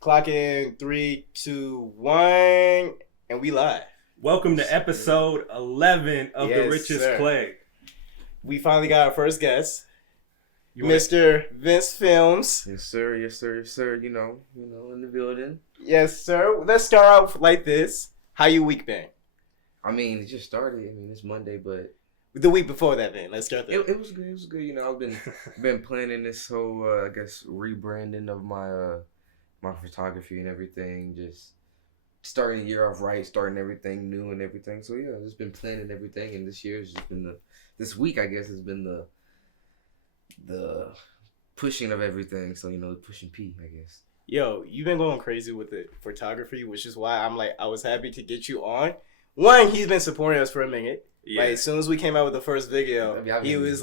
Clock in 3, 2, 1, and we live. Welcome to episode 11 of the Richest sir. Clay. We finally got our first guest, Mr. Vince Filmz. Yes, sir. Yes, sir. Yes, sir. You know, in the building. Yes, sir. Let's start out like this. How your week been? I mean, it just started. I mean, it's Monday, but The week before that, then. Let's start there. it was good. It was good. You know, I've been planning this whole, I guess, rebranding of my my photography and everything. Just starting the year off right, starting everything new and everything. So yeah, I've just been planning everything, and this year's just been this week, I guess, has been the pushing of everything. So pushing P, I guess. Yo, you've been going crazy with the photography, which is why I was happy to get you on. One, he's been supporting us for a minute. Yeah. Like, as soon as we came out with the first video, I mean, he was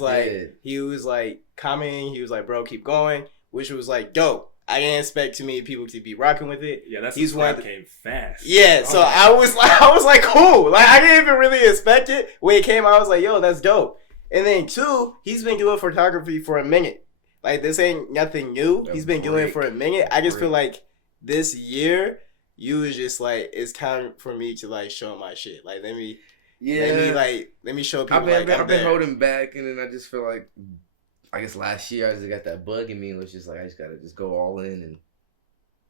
like commenting, he was like, bro, keep going, which was like dope. I didn't expect too many people to be rocking with it. Yeah, that's He's one came fast. Yeah, so I was like, cool. Like, I didn't even really expect it. When it came out, I was like, yo, that's dope. And then two, he's been doing photography for a minute. Like, this ain't nothing new. He's been doing it for a minute. I just feel like this year, you was just like, it's time for me to like show my shit. Like, let me show people. I've been there. holding back, and then I just feel like, I guess last year I just got that bug in me, and it was just like I just gotta just go all in and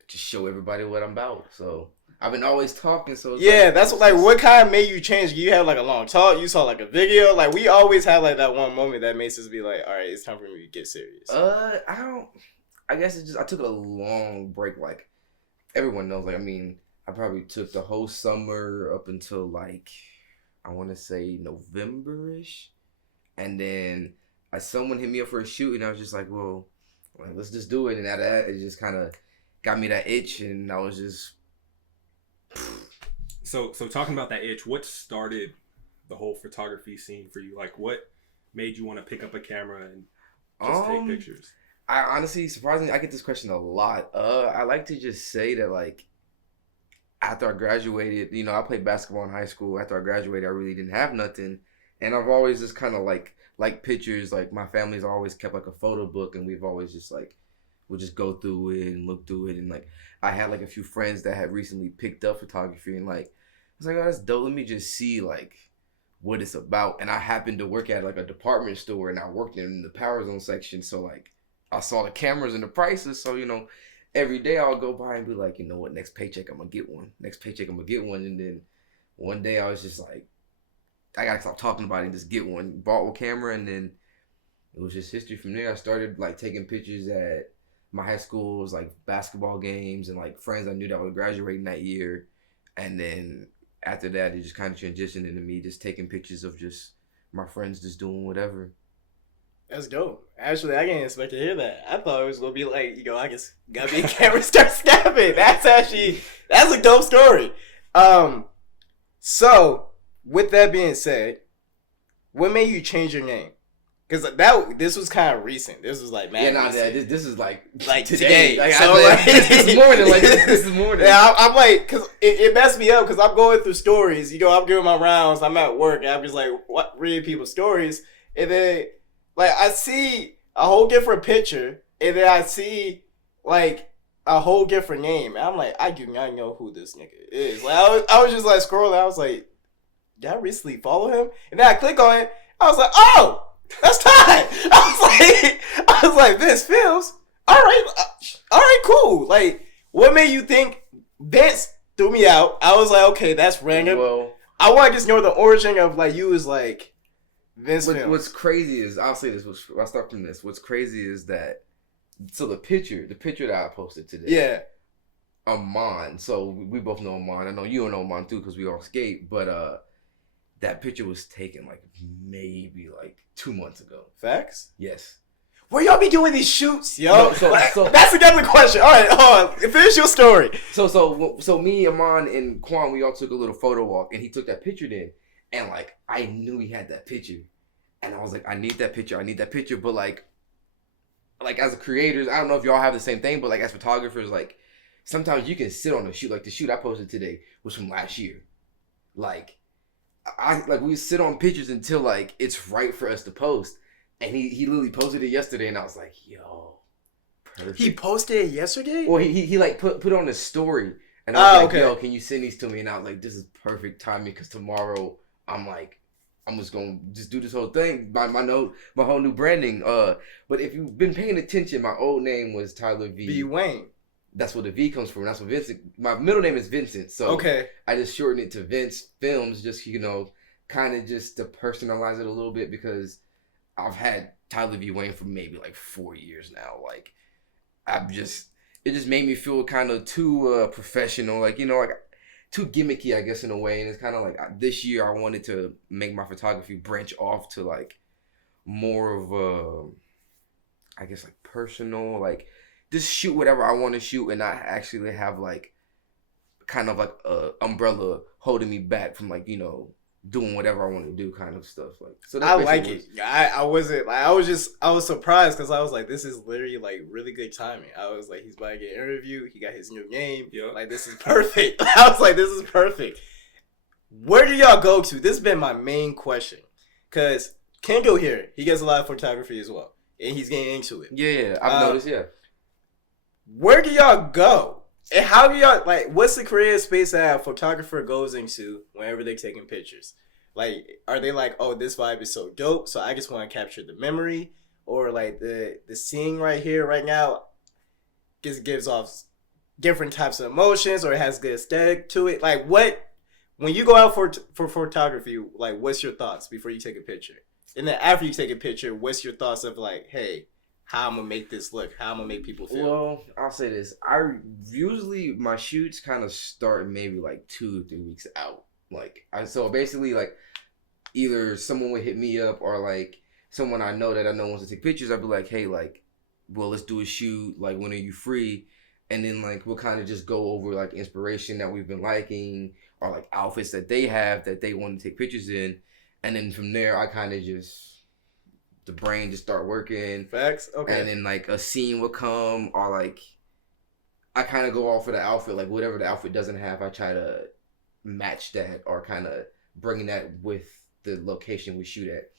just show everybody what I'm about. So I've been always talking. So yeah, that's what kind of made you change? You had like a long talk. You saw like a video. Like, we always have like that one moment that makes us be like, all right, it's time for me to get serious. I guess it's just I took a long break. Like everyone knows. Like I mean, I probably took the whole summer up until like I want to say November-ish, and then someone hit me up for a shoot, and I was just like, well, let's just do it. And out of that, it just kind of got me that itch, and I was just. So talking about that itch, what started the whole photography scene for you? Like, what made you want to pick up a camera and just take pictures? I honestly, surprisingly, I get this question a lot. I like to just say that, like, after I graduated, I played basketball in high school. After I graduated, I really didn't have nothing, and I've always just kind of like pictures. Like, my family's always kept like a photo book, and we've always just like we'll just go through it and look through it. And like I had like a few friends that had recently picked up photography, and like I was like, oh, that's dope. Let me just see like what it's about. And I happened to work at like a department store, and I worked in the power zone section, so like I saw the cameras and the prices. So every day I'll go by and be like, you know what, next paycheck I'm gonna get one. Next paycheck I'm gonna get one. And then one day I was just like, I gotta stop talking about it and just get one. Bought a camera, and then it was just history from there. I started like taking pictures at my high school's like basketball games and like friends I knew that were graduating that year. And then after that, it just kind of transitioned into me just taking pictures of just my friends just doing whatever. That's dope. Actually, I didn't expect to hear that. I thought it was gonna be like, I guess gotta be a camera, start snapping. That's a dope story. So with that being said, what made you change your name? Because this was kind of recent. This was like, man, this is like today. Like, so this is morning. Like this is morning. Yeah, I'm like, because it messed me up because I'm going through stories. I'm giving my rounds. I'm at work, and I'm just like, reading people's stories, and then like I see a whole different picture, and then I see like a whole different name, and I'm like, I do not know who this nigga is. Like I was just like scrolling. I was like, did I recently follow him? And then I click on it. I was like, oh. That's Todd. I was like, this Filmz. All right, cool. Like, what made you think Vince threw me out? I was like, okay, that's random. Well, I want to just know the origin of like you was like Vince Filmz. What's crazy is I'll say this. I'll start from this. What's crazy is that the picture that I posted today. Yeah. Amon. So we both know Amon. I know you know Amon too because we all skate. But that picture was taken like maybe like 2 months ago. Facts? Yes. Where y'all be doing these shoots, yo? No, so that's another question. All right, hold on. Finish your story. So me, Amon, and Quan, we all took a little photo walk, and he took that picture then, and like I knew he had that picture, and I was like, I need that picture, but like as a creators, I don't know if y'all have the same thing, but like as photographers, like sometimes you can sit on a shoot. Like the shoot I posted today was from last year, like. We sit on pictures until like it's right for us to post, and he literally posted it yesterday, and I was like, yo, perfect. He posted it yesterday? Well, he like put on his story. And I was like, okay. yo, can you send these to me? And I was like, this is perfect timing because tomorrow I'm just gonna just do this whole thing. My whole new branding. But if you've been paying attention, my old name was Tyler V. Wayne. That's where the V comes from. That's what Vincent. My middle name is Vincent, so okay. I just shortened it to Vince Filmz, just kind of just to personalize it a little bit because I've had Tyler V. Wayne for maybe like 4 years now. Like it just made me feel kind of too professional, like too gimmicky, I guess, in a way. And it's kind of like this year I wanted to make my photography branch off to like more of a, I guess, like personal, like just shoot whatever I want to shoot and not actually have like kind of like a umbrella holding me back from like, doing whatever I want to do kind of stuff. Like, so I like it. I wasn't like, I was surprised because I was like, this is literally like really good timing. I was like, he's about to get an interview. He got his new name. Yep. Like, this is perfect. I was like, this is perfect. Where do y'all go to? This has been my main question. Because Kendall here, he gets a lot of photography as well. And he's getting into it. Yeah, I've noticed, yeah. Where do y'all go? And how do y'all, like, what's the creative space that a photographer goes into whenever they're taking pictures? Like, are they like, oh, this vibe is so dope, so I just want to capture the memory? Or, like, the scene right here, right now, just gives off different types of emotions, or it has good aesthetic to it? Like, when you go out for photography, like, what's your thoughts before you take a picture? And then after you take a picture, what's your thoughts of, like, hey, how I'm gonna make this look, how I'm gonna make people feel? Well, I'll say this. Usually my shoots kind of start maybe like 2 or 3 weeks out. So basically, like, either someone would hit me up or like someone I know wants to take pictures. I'd be like, hey, like, well, let's do a shoot. Like, when are you free? And then like we'll kind of just go over like inspiration that we've been liking or like outfits that they have that they want to take pictures in, and then from there I kind of just. The brain just start working. Facts? Okay. And then like a scene will come or like I kind of go off of the outfit. Like whatever the outfit doesn't have, I try to match that or kind of bring that with the location we shoot at.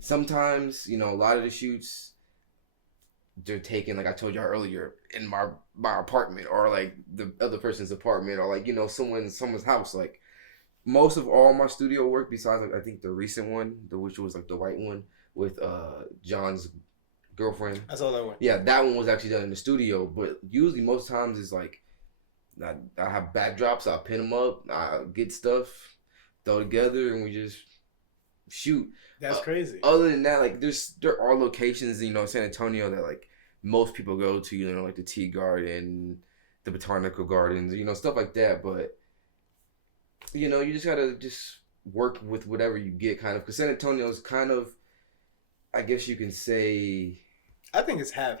Sometimes, a lot of the shoots, they're taken, like I told y'all earlier, in my apartment or like the other person's apartment or like, someone's house. Like most of all my studio work besides like, I think the recent one, which was like the white one, with John's girlfriend. I saw that one. Yeah, that one was actually done in the studio. But usually, most times, it's like I have backdrops. I pin them up. I get stuff, throw together, and we just shoot. That's crazy. Other than that, like there are locations, San Antonio that like most people go to. Like the Tea Garden, the Botanical Gardens, stuff like that. But you just gotta just work with whatever you get, kind of. Because San Antonio is kind of, I guess you can say, I think it's half.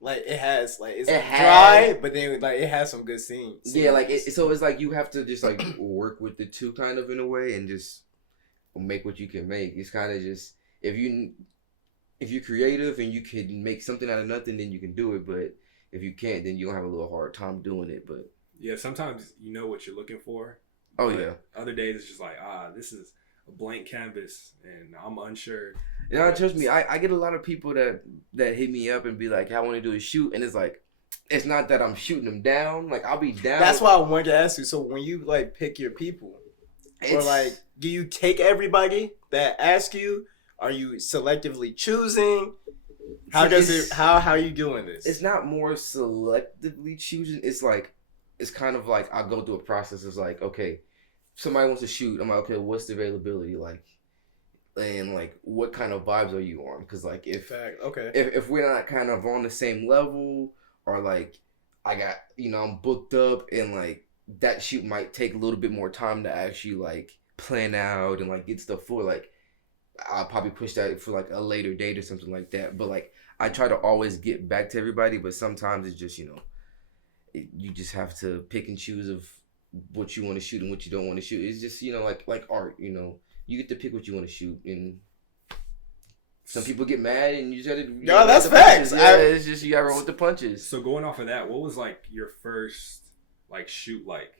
Like it has, like it's dry, but then like it has some good scenes. Yeah, like so it's like you have to just like work with the two kind of in a way and just make what you can make. It's kind of just if you're creative and you can make something out of nothing, then you can do it. But if you can't, then you'll have a little hard time doing it. But yeah, sometimes you know what you're looking for. Oh yeah. Other days it's just like this is a blank canvas and I'm unsure. Trust me, I get a lot of people that hit me up and be like, I want to do a shoot, and it's like, it's not that I'm shooting them down. Like I'll be down. That's why I wanted to ask you. So when you like pick your people, or like, do you take everybody that ask you? Are you selectively choosing? How are you doing this? It's not more selectively choosing. It's like, it's kind of like I go through a process. It's like, okay, somebody wants to shoot. I'm like, okay, what's the availability like? And like, what kind of vibes are you on? Because like, if we're not kind of on the same level, or like, I got I'm booked up, and like that shoot might take a little bit more time to actually like plan out and like get stuff for. Like, I'll probably push that for like a later date or something like that. But like, I try to always get back to everybody, but sometimes it's just you just have to pick and choose of what you want to shoot and what you don't want to shoot. It's just like art, You get to pick what you want to shoot, and some people get mad, and you just gotta. No, that's facts. Yeah, it's just you gotta roll with the punches. So going off of that, what was like your first like shoot like?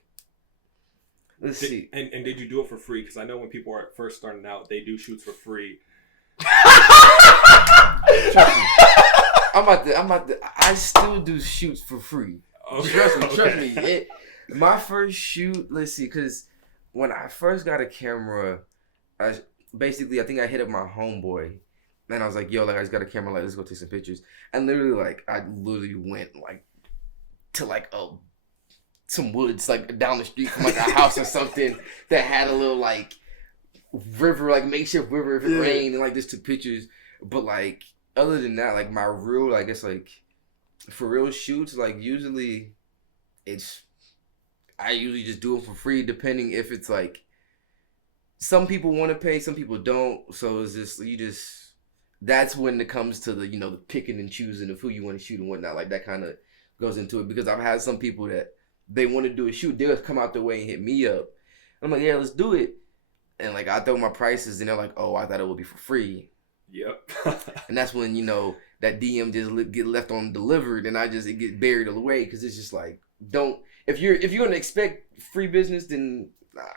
Let's see. And did you do it for free? Because I know when people are first starting out, they do shoots for free. Trust me. I'm about to. I still do shoots for free. Okay. Trust me. My first shoot. Let's see, because when I first got a camera, I think I hit up my homeboy, and I was like, "Yo, like I just got a camera. Like, let's go take some pictures." And I literally went like to like some woods like down the street from like a house or something that had a little like river, like makeshift river if it rained, and like just took pictures. But like other than that, like my real, I guess like for real shoots, like usually I usually just do them for free, depending if it's like some people want to pay, some people don't. So it's just that's when it comes to the the picking and choosing of who you want to shoot and whatnot. Like that kind of goes into it, because I've had some people that they want to do a shoot, they'll come out their way and hit me up. I'm like, yeah, let's do it. And like I throw my prices, and they're like, oh, I thought it would be for free. Yep. And that's when that DM just get left on delivered, and it get buried away, because it's just like, don't, if you're gonna expect free business, then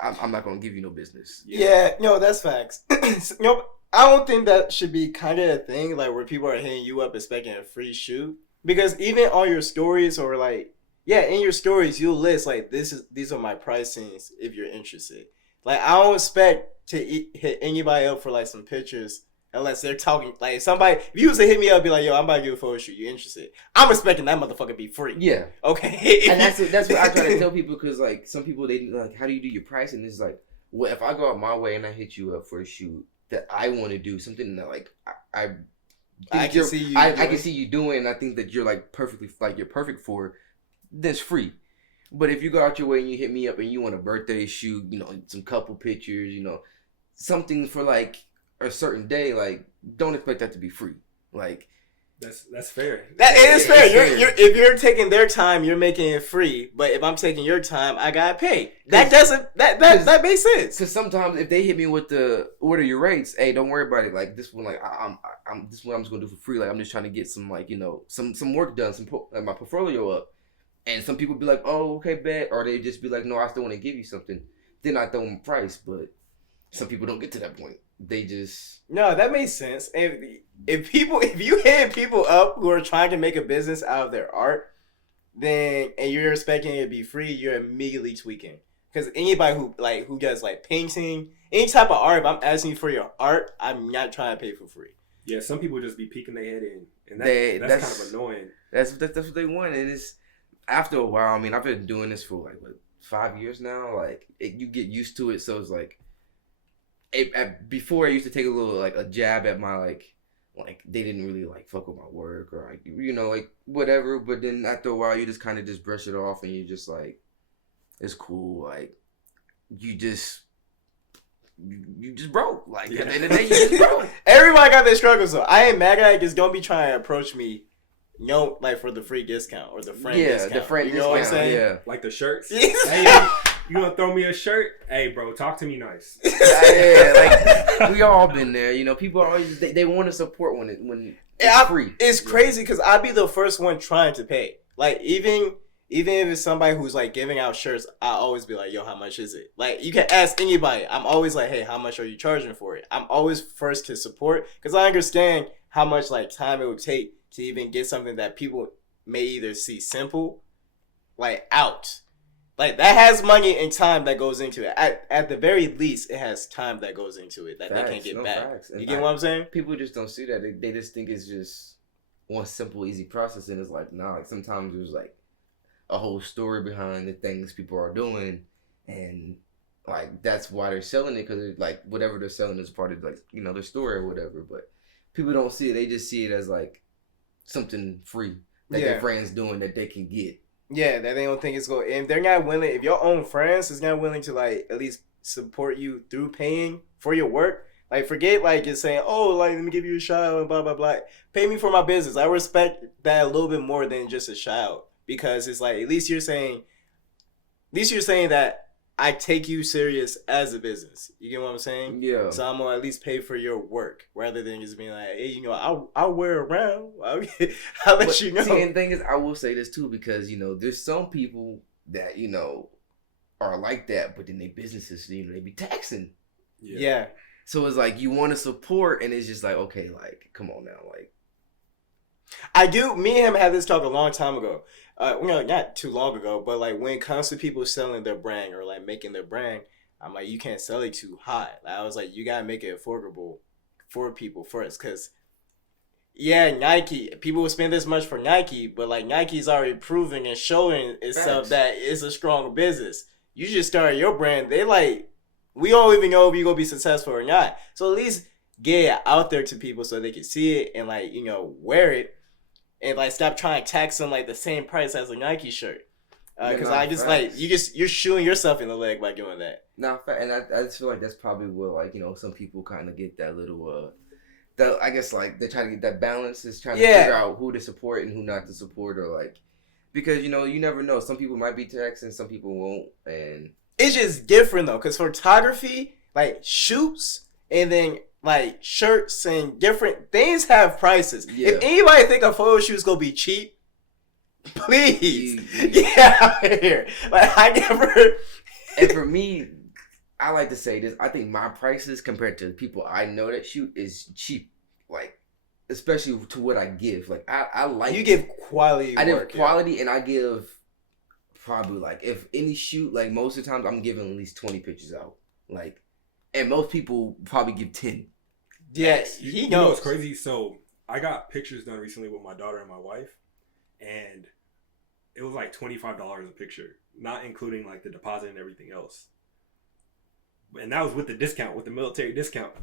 I'm not gonna give you no business. Yeah, that's facts. I don't think that should be kind of a thing, like where people are hitting you up expecting a free shoot, because even on your stories or like, yeah, in your stories you'll list like these are my pricings if you're interested. Like I don't expect to hit anybody up for like some pictures unless they're talking like somebody. If you was to hit me up, be like, yo, I'm about to give a photo shoot. You interested? I'm expecting that motherfucker be free. Yeah. Okay. And that's what I try to tell people, because like some people, they like, how do you do your pricing? It's like, well, if I go out my way and I hit you up for a shoot that I want to do, something that like I can see you doing, and I think that you're like you're perfect for, that's free. But if you go out your way and you hit me up and you want a birthday shoot, some couple pictures, something for like a certain day, like don't expect that to be free. Like that's fair. That is fair. If you're taking their time, you're making it free. But if I'm taking your time, I got paid. That makes sense. Because sometimes if they hit me with the order your rates, hey, don't worry about it. Like this one, like this one I'm just gonna do for free. Like I'm just trying to get some like some work done, my portfolio up. And some people be like, oh, okay, bet. Or they just be like, no, I still want to give you something. Then I throw them a price. But some people don't get to that point. They just... No, that makes sense. If you hit people up who are trying to make a business out of their art, and you're expecting it to be free, you're immediately tweaking. Because anybody who does like painting, any type of art, if I'm asking you for your art, I'm not trying to pay for free. Yeah, some people just be peeking their head in. And that's kind of annoying. That's what they want. And it's... After a while, I mean, I've been doing this for like 5 years now. Like, you get used to it. So it's like, before I used to take a little like a jab at my like they didn't really like fuck with my work or like like whatever. But then after a while, you just kind of just brush it off, and you just like, it's cool. Like, you just broke. Like at the end of the day, you just broke. Everybody got their struggles. So I ain't mad at it. Just don't be trying to approach me. Like for the free discount or the friend discount. The friend discount. What I'm saying? Yeah. Like the shirts. Hey, you gonna throw me a shirt? Hey, bro, talk to me nice. Like we all been there. People are always they want to support when it's free. It's crazy because I'd be the first one trying to pay. Like even if it's somebody who's like giving out shirts, I always be like, yo, how much is it? Like you can ask anybody. I'm always like, hey, how much are you charging for it? I'm always first to support because I understand how much like time it would take to even get something that people may either see simple, like out. Like that has money and time that goes into it. At the very least, it has time that goes into it that they can't get back. You get what I'm saying? People just don't see that. They just think it's just one simple, easy process, and it's like, nah. Like sometimes there's like a whole story behind the things people are doing, and like that's why they're selling it, because like whatever they're selling is part of like their story or whatever. But people don't see it. They just see it as like something free that their friends doing that they can get. Yeah, that they don't think it's going. And they're not willing. If your own friends is not willing to like at least support you through paying for your work, like forget like just saying, oh, like let me give you a shout out and blah blah blah. Pay me for my business. I respect that a little bit more than just a shout out, because it's like at least you're saying that I take you serious as a business. You get what I'm saying? Yeah. So I'm gonna at least pay for your work rather than just being like, hey, I'll wear around. I'll let you know. See, and the thing is, I will say this too, because there's some people that are like that, but then their businesses, they be taxing. Yeah. So it's like you want to support, and it's just like, okay, like come on now, like. I do. Me and him had this talk a long time ago. Not too long ago, but like when it comes to people selling their brand or like making their brand, I'm like, you can't sell it too high. Like, I was like, you gotta make it affordable for people first, because yeah, Nike. People will spend this much for Nike, but like Nike's already proving and showing itself Facts. that it's a strong business. You just start your brand. They like, we don't even know if you're gonna be successful or not. So at least get it out there to people so they can see it and like wear it, and like stop trying to tax them like the same price as a Nike shirt. Because I just facts. like you're shooting yourself in the leg by doing that. And I just feel like that's probably what, like, some people kind of get that little that, I guess, like, they try to get that balance, is trying to figure out who to support and who not to support, or like, because you never know, some people might be taxing, some people won't, and It's just different though, because photography, like shoots and then like shirts and different things have prices. Yeah. If anybody think a photo shoot's gonna be cheap, please get out of here. Like I never. And for me, I like to say this. I think my prices compared to people I know that shoot is cheap. Like, especially to what I give. Like, I like... You give quality I work. give quality, and I give probably, like, if any shoot, like, most of the times I'm giving at least 20 pictures out. Like, and most people probably give 10. Yeah, You know what's crazy? So, I got pictures done recently with my daughter and my wife, and it was like $25 a picture, not including, like, the deposit and everything else. And that was with the discount, with the military discount.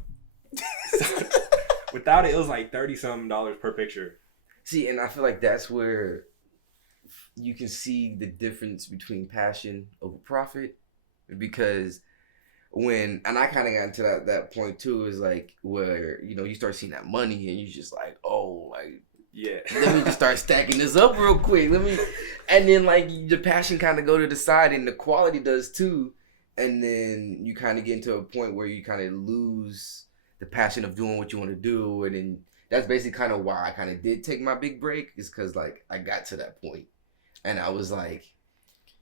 So, without it, it was like $30-something per picture. See, and I feel like that's where you can see the difference between passion over profit, because and I kind of got into that point too, is like where you start seeing that money and you just like, oh, like, Yeah. let me just start stacking this up real quick. And then like the passion kind of go to the side, and the quality does too. And then you kind of get into a point where you kind of lose the passion of doing what you want to do. And then that's basically kind of why I kind of did take my big break, is because like I got to that point and I was like,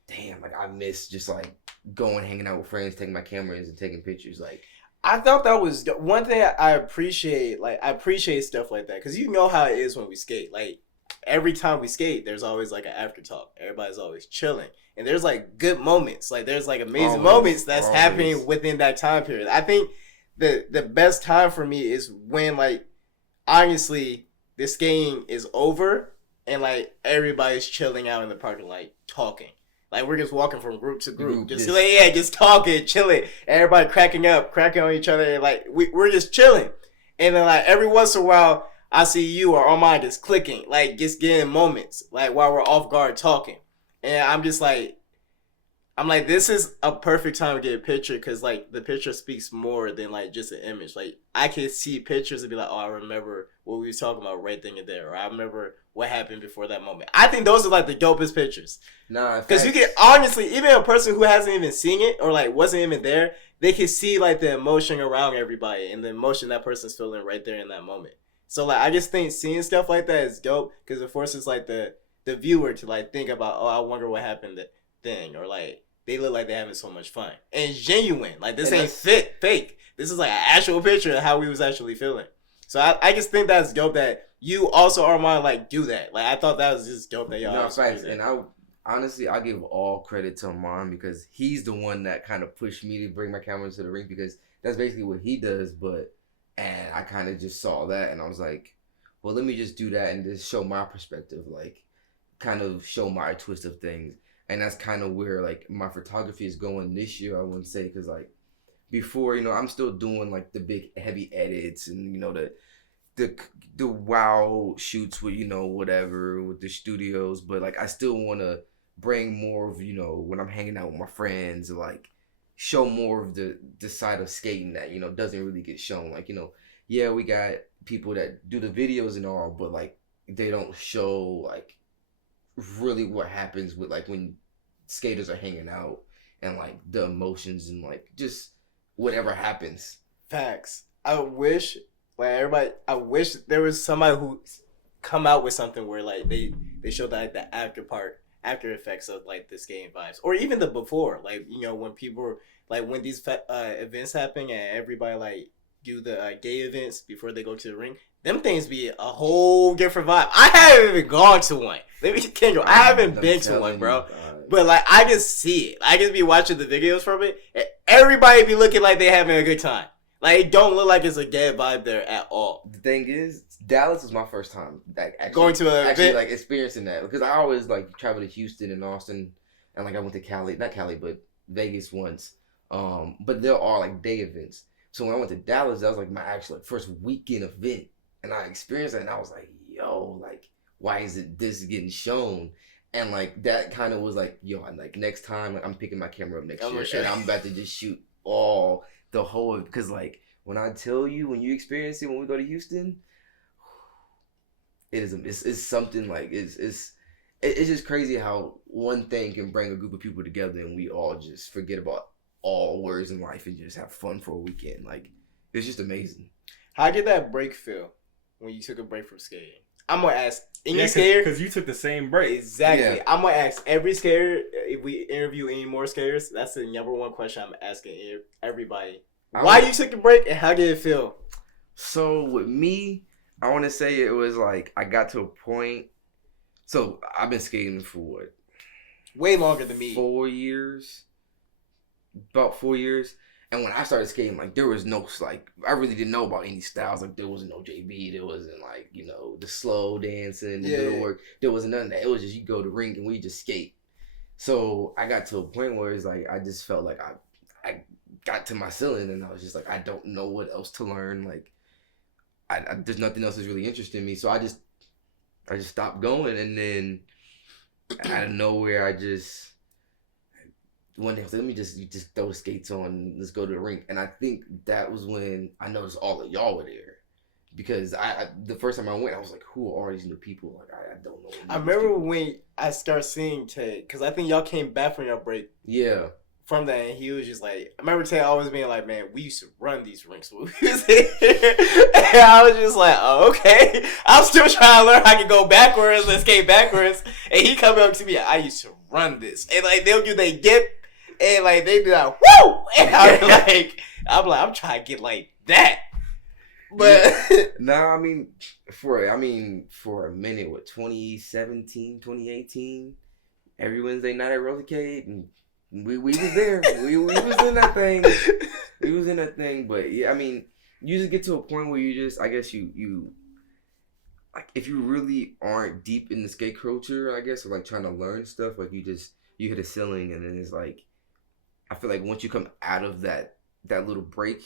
damn, like I miss just like going, hanging out with friends, taking my cameras and taking pictures. Like, I thought that was one thing I appreciate. Like, I appreciate stuff like that, because you know how it is when we skate. Like, every time we skate, there's always like an after talk. Everybody's always chilling, and there's like good moments. Like, there's like amazing moments that's happening within that time period. I think the best time for me is when, like, honestly, the skating is over and like everybody's chilling out in the parking, like talking. Like, we're just walking from group to group, just talking, chilling. Everybody cracking on each other, and like we're just chilling. And then like every once in a while, I see you or Armand just clicking, like just getting moments, like while we're off guard talking. And I'm like, this is a perfect time to get a picture, because like the picture speaks more than like just an image. Like, I can see pictures and be like, oh, I remember what we were talking about right then and there, or I remember what happened before that moment. I think those are like the dopest pictures. Nah, because you can honestly, even a person who hasn't even seen it or like wasn't even there, they can see like the emotion around everybody and the emotion that person's feeling right there in that moment. So like, I just think seeing stuff like that is dope, because it forces like the viewer to like think about, oh, I wonder what happened that thing, or like they look like they're having so much fun and genuine. Like, this ain't fake. This is like an actual picture of how we was actually feeling. So I just think that's dope that you also, Armand, like do that. Like, I thought that was just dope that y'all. No, facts. And I give all credit to Armand, because he's the one that kind of pushed me to bring my camera to the ring, because that's basically what he does. And I kind of just saw that and I was like, well, let me just do that and just show my perspective, like kind of show my twist of things. And that's kind of where like my photography is going this year, I wouldn't say, because like before, I'm still doing like the big heavy edits and the wow shoots with whatever with the studios, but like I still want to bring more of when I'm hanging out with my friends, like show more of the side of skating that doesn't really get shown. Like, yeah, we got people that do the videos and all, but like they don't show like really what happens with like when skaters are hanging out and like the emotions and like just whatever happens. Facts. I wish there was somebody who come out with something where like they show like the after effects of like the skating vibes, or even the before, like when people like when these events happen and everybody like do the gay events before they go to the ring. them things be a whole different vibe. I haven't even gone to one. Let me, Kendall, I haven't been to one, bro. But like, I can see it. I just be watching the videos from it. And everybody be looking like they having a good time. Like, it don't look like it's a dead vibe there at all. The thing is, Dallas was my first time actually going to an event, like experiencing that, because I always like travel to Houston and Austin, and like I went to Cali, not Cali, but Vegas once. But there are like day events. So when I went to Dallas, that was like my actual like, first weekend event, and I experienced it, and I was like, yo, like, why is it this getting shown? And like that kind of was like, yo, I'm like, next time like, I'm picking my camera up next year, and I'm about to just shoot all the whole, because like when I tell you, when you experience it, when we go to Houston, it's something like it's just crazy how one thing can bring a group of people together, and we all just forget about all worries in life and just have fun for a weekend. Like, it's just amazing. How did that break feel when you took a break from skating? I'm gonna ask any skater, because you took the same break. Exactly. Yeah. I'm gonna ask every skater, if we interview any more skaters, that's the number one question I'm asking everybody. Why you took the break and how did it feel? So with me, I want to say it was like I got to a point. So I've been skating for what? Way longer than me. 4 years. About 4 years. And when I started skating, like, there was no, like, I really didn't know about any styles. Like, there wasn't no JB. There wasn't, like, you know, the slow dancing, the little work. There wasn't none of that. It was just, you go to the rink and we just skate. So I got to a point where it's like, I just felt like I got to my ceiling, and I was just like, I don't know what else to learn. Like, there's nothing else that's really interesting me. So I just stopped going. And then out of nowhere, one day I was like, let me just throw the skates on, let's go to the rink. And I think that was when I noticed all of y'all were there, because I the first time I went, I was like, who are these new people? Like, I don't know. I remember when I started seeing Ted, because I think y'all came back from your break. Yeah. From that, and he was just like, I remember Ted always being like, man, we used to run these rinks when we was here. And I was just like, oh, okay. I'm still trying to learn how to go backwards and skate backwards. And he come up to me, I used to run this. And like, they'll do they dip, and like, they be like, woo! And I'm trying to get like that. But nah, I mean, for a minute, what, 2017, 2018, every Wednesday night at Rollercade, and we was there. we was in that thing. We was in that thing. But yeah, I mean, you just get to a point where you just, I guess you like, if you really aren't deep in the skate culture, I guess, or like trying to learn stuff, like you hit a ceiling, and then it's like, I feel like once you come out of that little break,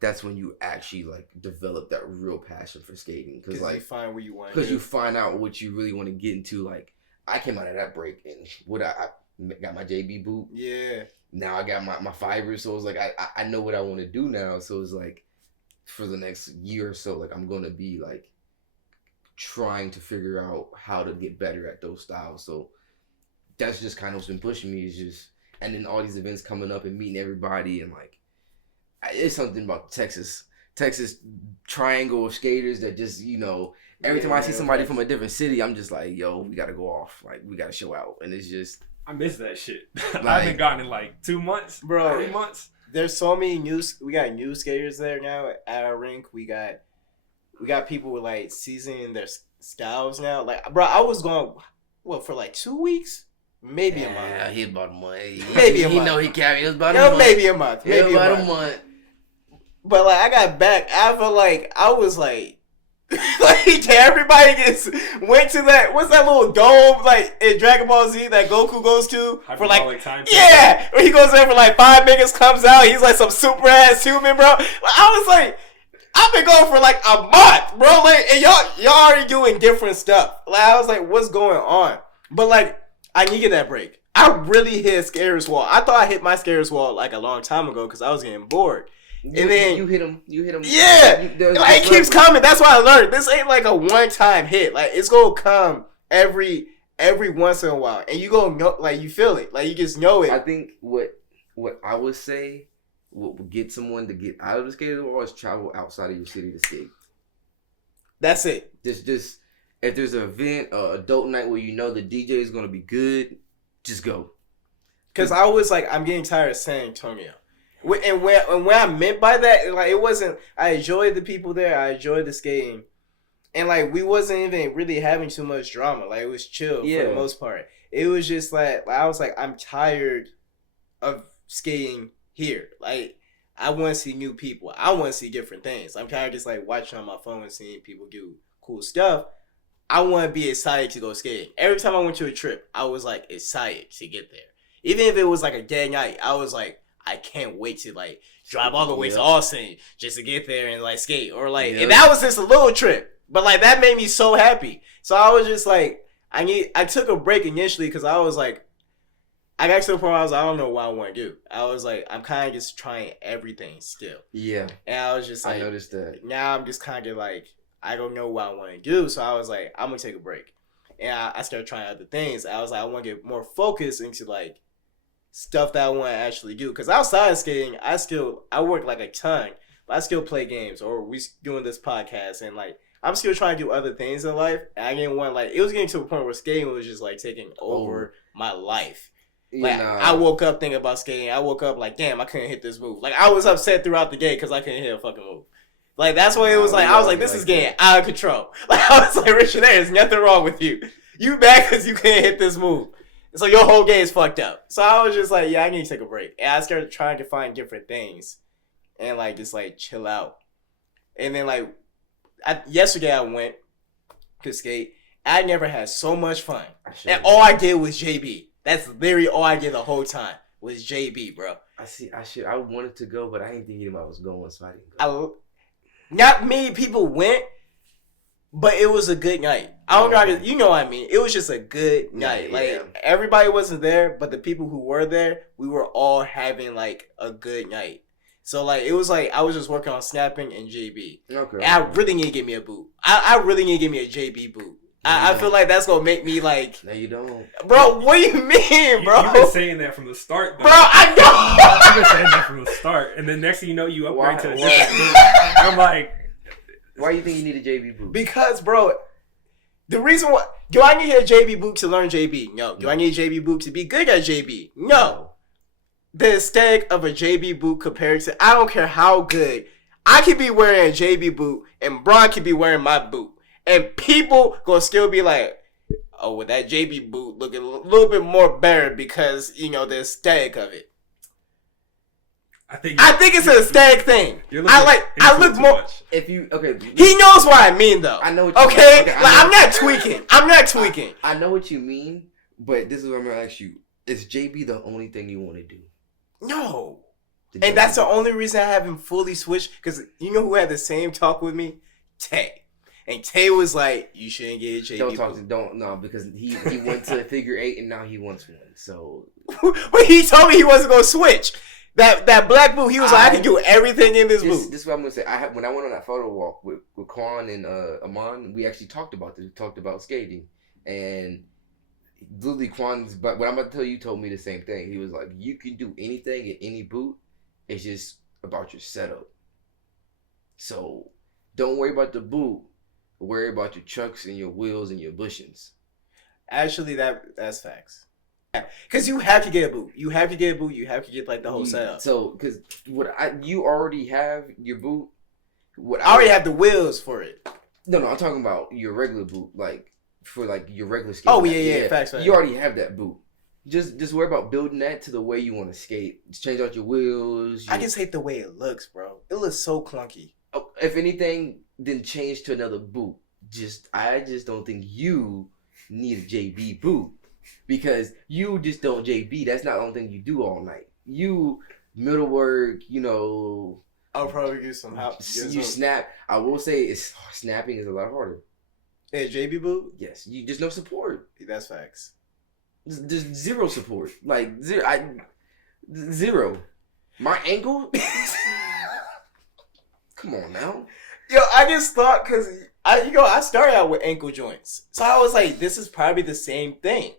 that's when you actually like develop that real passion for skating, because like you find where you want. Because you find out what you really want to get into. Like, I came out of that break, and what I got my JB boot. Yeah. Now I got my fibers, so it's like I know what I want to do now. So it's like for the next year or so, like I'm gonna be like trying to figure out how to get better at those styles. So that's just kind of what's been pushing me, is just, and then all these events coming up and meeting everybody, and like it's something about Texas triangle of skaters that just, you know, every time I see somebody from a different city, I'm just like, yo, we gotta go off, like we gotta show out, and it's just. I miss that shit. Like, I haven't gotten in like 2 months, bro. 3 months. There's so many we got new skaters there now at our rink. We got people with like seasoning their styles now. Like, bro, I was going, for like 2 weeks? Maybe a month. Yeah, he about a month. Maybe a month. He know he carried. It was about a month. Maybe a month. Maybe about a month. But like, I got back after like, I was like, like everybody went to that, what's that little dome like in Dragon Ball Z that Goku goes to for like time? Yeah, where he goes there for like 5 minutes, comes out, he's like some super ass human, bro. I was like, I've been going for like a month, bro. Like, and y'all already doing different stuff. Like, I was like, what's going on? But like, I needed that break. I really hit Scares wall. I thought I hit my Scares wall like a long time ago because I was getting bored. And then you hit him. Yeah, like, it keeps coming. That's why I learned. This ain't like a one-time hit. Like, it's gonna come every once in a while, and you gonna know, like, you feel it. Like, you just know it. I think what I would say, what would get someone to get out of the skating wall is travel outside of your city to skate. That's it. Just if there's an event, adult night where you know the DJ is gonna be good, just go. Because I was like, I'm getting tired of San Antonio. And when I meant by that, like, it wasn't, I enjoyed the people there, I enjoyed the skating, And like we wasn't even really having too much drama. Like it was chill for the most part. It was just like I was like, I'm tired of skating here. Like I want to see new people. I want to see different things. I'm kind of just like watching on my phone and seeing people do cool stuff. I want to be excited to go skating. Every time I went to a trip, I was like excited to get there. Even if it was like a day night, I was like, I can't wait to like drive all the way to Austin just to get there and like skate. Or like, and that was just a little trip. But like that made me so happy. So I was just like, I took a break initially because I was like, I got to the point where I was like, I don't know what I want to do. I was like, I'm kind of just trying everything still. Yeah. And I was just like, I noticed that. Now I'm just kind of like, I don't know what I want to do. So I was like, I'm going to take a break. And I started trying other things. I was like, I want to get more focused into like stuff that I want to actually do. Because outside of skating, I work like a ton. But I still play games or we doing this podcast and like, I'm still trying to do other things in life. And I didn't want like, it was getting to a point where skating was just like taking over my life. Like I woke up thinking about skating. I woke up like, damn, I couldn't hit this move. Like I was upset throughout the day because I couldn't hit a fucking move. Like that's what it was like. I was like, this is getting out of control. Like I was like, Richard, there's nothing wrong with you. You mad because you couldn't hit this move. So your whole game is fucked up. So I was just like, yeah, I need to take a break. And I started trying to find different things and like just like chill out. And then like yesterday I went to skate. I never had so much fun. And all I did was JB. That's literally all I did the whole time was JB, bro. I wanted to go, but I didn't think anybody was going, so I didn't go. Not many people went, but it was a good night. I don't know, you know what I mean. It was just a good night. Like everybody wasn't there, but the people who were there, we were all having like a good night. So like it was like I was just working on snapping and JB. Okay. And I really need to get me a boot. I really need to get me a JB boot. I feel like that's gonna make me like. No, you don't, bro. What do you mean, bro? You've been saying that from the start, though. Bro. I know. You've been saying that from the start, and then next thing you know, you upgrade to a different boot. I'm like, why do you think you need a JB boot? Because, bro, the reason why do I need a JB boot to learn JB? No. Do I need a JB boot to be good at JB? No. The aesthetic of a JB boot compared to I don't care how good I could be wearing a JB boot, and Braun could be wearing my boot. And people gonna still be like, oh, well, that JB boot looking a little bit more better because, you know, the aesthetic of it. I think it's an aesthetic thing. I look more. Much. If you he knows what I mean though. I know what you mean. Okay, I'm not tweaking. I'm not tweaking. I know what you mean, but this is what I'm gonna ask you: is JB the only thing you want to do? No. And that's the only reason I haven't fully switched. Because you know who had the same talk with me? Tay. And Tay was like, "You shouldn't get a JB." Because he went to figure 8 and now he wants one. So, but he told me he wasn't gonna switch. That black boot, he was like, I can do everything in this boot. This is what I'm gonna say. When I went on that photo walk with Quan and Amon, we actually talked about this. We talked about skating, and literally but what I'm about to tell you told me the same thing. He was like, "You can do anything in any boot. It's just about your setup. So don't worry about the boot. Worry about your chucks and your wheels and your bushings." Actually, that's facts. Because you have to get a boot. You have to get a boot. You have to get like the whole setup. So, because you already have your boot. I already have the wheels for it. No, I'm talking about your regular boot, like for like your regular skate. Oh yeah, facts. You already have that boot. Just worry about building that to the way you want to skate. Just change out your wheels. I just hate the way it looks, bro. It looks so clunky. Oh, if anything, then change to another boot. I just don't think you need a JB boot. Because you just don't JB. That's not the only thing you do all night. You middle work, you know. I'll probably do some help. You snap. I will say snapping is a lot harder. Hey, JB boot? Yes. You just no support. That's facts. There's zero support. Like zero. My ankle. Come on now. Yo, I just thought because I started out with ankle joints, so I was like, this is probably the same thing.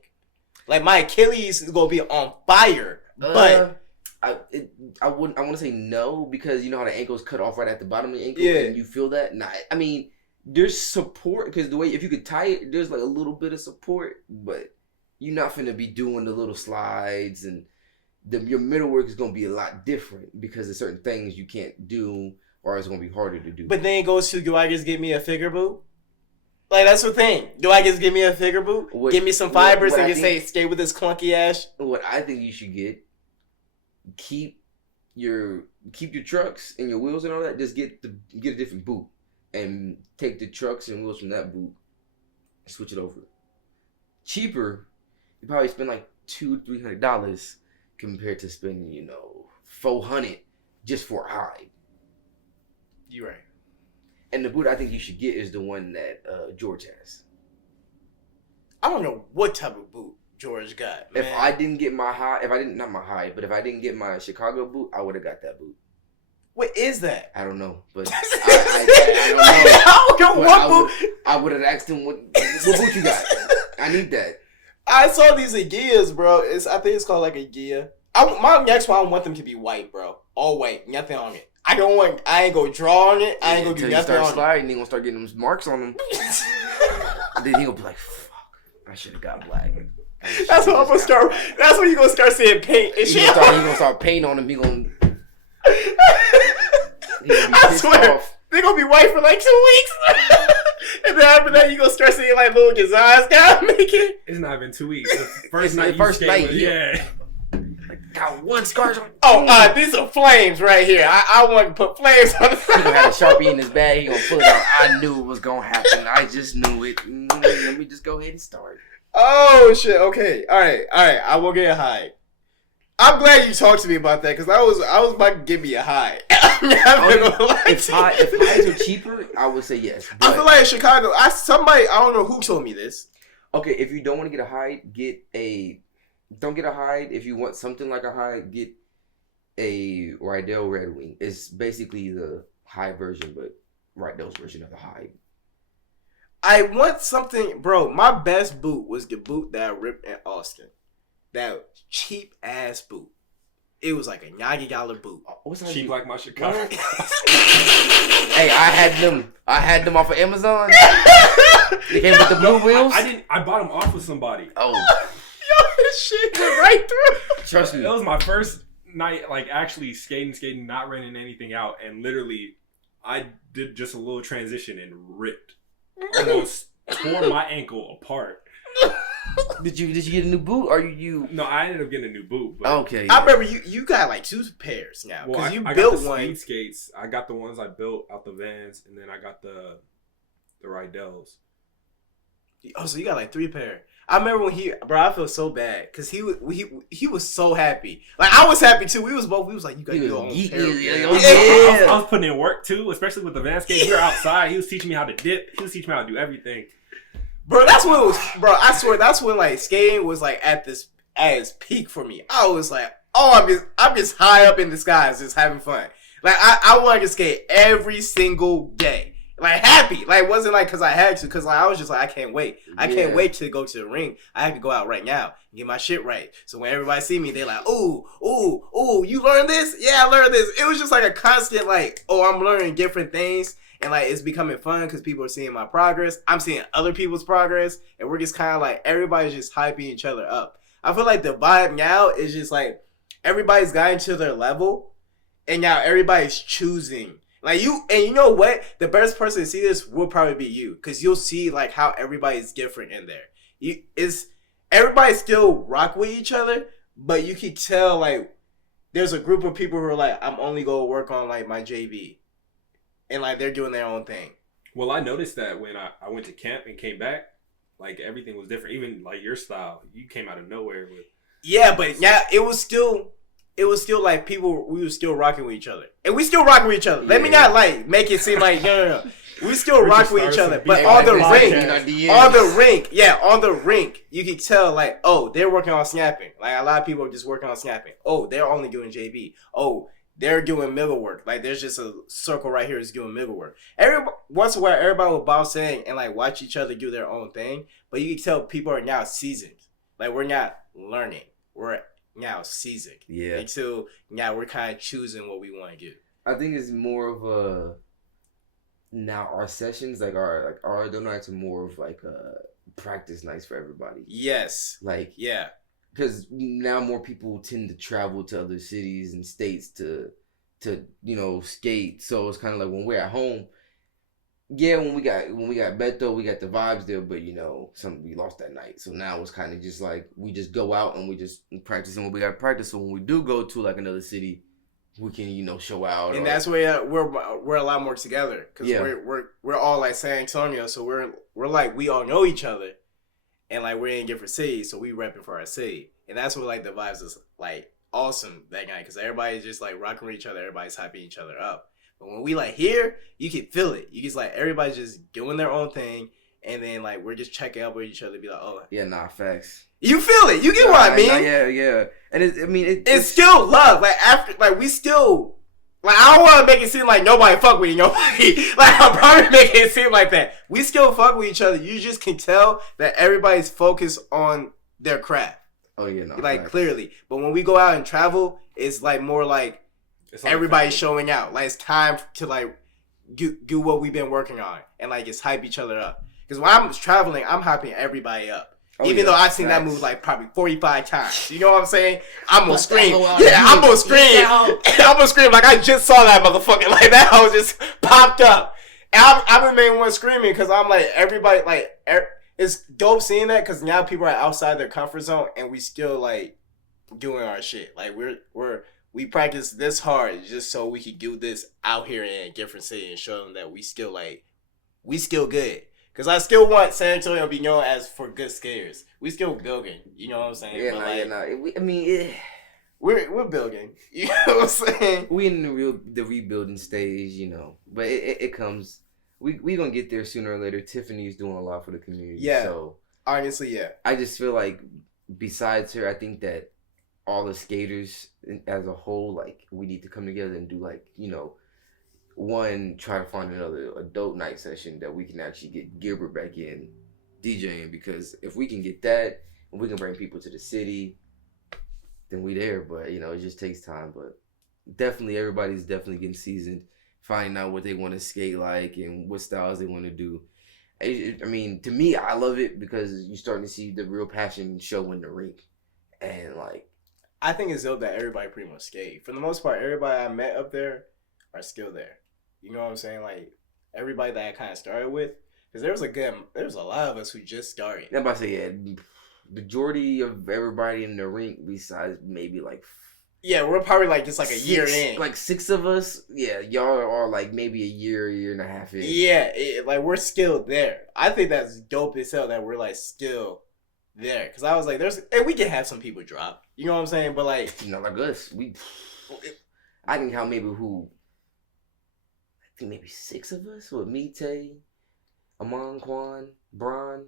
Like my Achilles is gonna be on fire, but I want to say no because you know how the ankle's cut off right at the bottom of the ankle, and you feel that. Nah, I mean there's support because the way if you could tie it, there's like a little bit of support, but you're not finna be doing the little slides and your middle work is gonna be a lot different because there's certain things you can't do or it's gonna be harder to do. But then it goes to, do I just get me a figure boot? Like, that's the thing. Do I just give me a figure boot? Give me some fibers and just say, skate with this clunky ass? What I think you should keep your trucks and your wheels and all that. Just get a different boot and take the trucks and wheels from that boot and switch it over. Cheaper, you probably spend like $200-$300 compared to spending $400 just for a hide. You're right. And the boot I think you should get is the one that George has. I don't know what type of boot George got, man. If I didn't get my high, if I didn't get my Chicago boot, I would have got that boot. What is that? I don't know, but I don't know what boot. I would have asked him what boot you got. I need that. I saw these Agias, bro. I think it's called like Agia. My next one, I want them to be white, bro. All white, nothing on it. I ain't gonna draw on it. I ain't gonna do nothing on it. Sliding, he gonna start getting them marks on them. And then he gonna be like, "Fuck, I should have got black." That's what I'm gonna start. That's when you gonna start seeing paint and shit. He gonna start paint on him. He gonna I swear, they gonna be white for like 2 weeks, and then after that, you gonna start seeing like little designs guys making. It's not even 2 weeks. The first night, yeah. Got one scar. Oh, these are flames right here. I want to put flames on the side. He gonna have a Sharpie in his bag. He gonna pull it out. I knew it was gonna happen. I just knew it. Let me just go ahead and start. Oh shit. Okay. All right. I will get a high. I'm glad you talked to me about that because I was about to give me a high. If highs are cheaper, I would say yes. I feel like in Chicago, I don't know who told me this. Okay, if you don't want to get a high, don't get a hide. If you want something like a hide, get a Rydell Red Wing. It's basically the high version, but Rydell's version of the hide. I want something, bro. My best boot was the boot that I ripped in Austin. That cheap ass boot. It was like a $90 boot. Cheap like my Chicago. Hey, I had them off of Amazon. They came with the blue wheels. I bought them off with somebody. Oh. This shit went right through. Trust me. It was my first night, like actually skating, not renting anything out, and literally, I did just a little transition and ripped, almost tore my ankle apart. Did you get a new boot or you? No, I ended up getting a new boot. But okay. Yeah. I remember you got like 2 pairs now because you I built got the one. speed skates. I got the ones I built out the Vans, and then I got the Rydells. Oh, so you got like 3 pair. I remember when I feel so bad because he was so happy. Like I was happy too. We was like, you got your own pair. I was putting in work too, especially with the Vans skates. We were outside. He was teaching me how to dip. He was teaching me how to do everything. Bro, that's when it was. Bro, I swear that's when like skating was like at its peak for me. I was like, oh, I'm just high up in the skies, just having fun. Like I wanted to skate every single day. Like happy, like it wasn't like because I had to, because like I was just like I can't wait. I can't wait to go to the ring. I have to go out right now and get my shit right. So when everybody see me, they're like, ooh, you learned this? Yeah, I learned this. It was just like a constant like, oh, I'm learning different things, and like it's becoming fun because people are seeing my progress. I'm seeing other people's progress, and we're just kind of like everybody's just hyping each other up. I feel like the vibe now is just like everybody's gotten to their level, and now everybody's choosing. Like you know what? The best person to see this will probably be you, because you'll see like how everybody's different in there. Everybody still rock with each other, but you can tell like there's a group of people who are like, I'm only gonna work on like my JB, and like they're doing their own thing. Well, I noticed that when I went to camp and came back, like everything was different. Even like your style, you came out of nowhere with. Yeah, but yeah, it was still like people, we were still rocking with each other. And we still rocking with each other. Let me not like make it seem like, no. We still rock with each other. But on the rink, you can tell like, oh, they're working on snapping. Like a lot of people are just working on snapping. Oh, they're only doing JB. Oh, they're doing middle work. Like there's just a circle right here is doing middle work. Once in a while, everybody will bounce in and like watch each other do their own thing. But you can tell people are now seasoned. Like we're not learning. We're now seasoned. Yeah. Until now we're kind of choosing what we want to do. I think it's more of a now our sessions our other nights are more of like practice nights for everybody. Yes. Like yeah. Because now more people tend to travel to other cities and states to skate. So it's kind of like when we're at home, yeah, when we got Beto, we got the vibes there, but we lost that night. So now it's kind of just like we just go out and we just practice what we got to practice. So when we do go to like another city, we can show out. And that's where we're a lot more together because we're all like San Antonio, so we're like we all know each other, and like we're in different cities, so we repping for our city, and that's what like the vibes is like awesome that night because everybody's just like rocking with each other, everybody's hyping each other up. But when we like here, you can feel it. You just like everybody's just doing their own thing, and then like we're just checking out with each other, be like, oh yeah, nah, facts. You feel it. You get what I mean? Yeah. And it's still love. Like after, like we still, like I don't want to make it seem like nobody fuck with nobody. Like I'm probably making it seem like that. We still fuck with each other. You just can tell that everybody's focused on their craft. Oh yeah, no, like facts. Clearly. But when we go out and travel, it's like more like everybody's showing out. Like it's time to like do what we've been working on and like just hype each other up. Because when I'm traveling, I'm hyping everybody up. Even though I've seen that movie like probably 45 times. You know what I'm saying? I'm gonna scream. Yeah, I'm gonna scream. I'm gonna scream like I just saw that motherfucker. Like that I was just popped up. And I'm the main one screaming because I'm like, everybody, like, it's dope seeing that because now people are outside their comfort zone and we still like doing our shit. Like we practice this hard just so we could do this out here in a different city and show them that we still good. Because I still want San Antonio to be known as for good skaters. We still building. You know what I'm saying? We're building. You know what I'm saying? We in the rebuilding stage, But it comes. We gonna get there sooner or later. Tiffany's doing a lot for the community. Yeah. So honestly, yeah. I just feel like besides her, I think that all the skaters as a whole, like, we need to come together and do like, one, try to find another adult night session that we can actually get Gilbert back in DJing, because if we can get that and we can bring people to the city, then we there. But it just takes time. But definitely everybody's definitely getting seasoned, finding out what they want to skate like and what styles they want to do. I mean, to me, I love it because you're starting to see the real passion show in the rink. And like, I think it's dope that everybody pretty much skate. For the most part, everybody I met up there are still there. You know what I'm saying? Like, everybody that I kind of started with. Because there was a lot of us who just started. I'm about to say, yeah, majority of everybody in the rink besides maybe like... Yeah, we're probably like just like a year in. Like 6 of us. Yeah, y'all are like maybe a year and a half in. Yeah, like we're still there. I think that's dope as hell that we're like still there. Because I was like, we can have some people drop. You know what I'm saying? But like... like us. I can count maybe I think maybe 6 of us with Mite, Amon, Quan, Bron,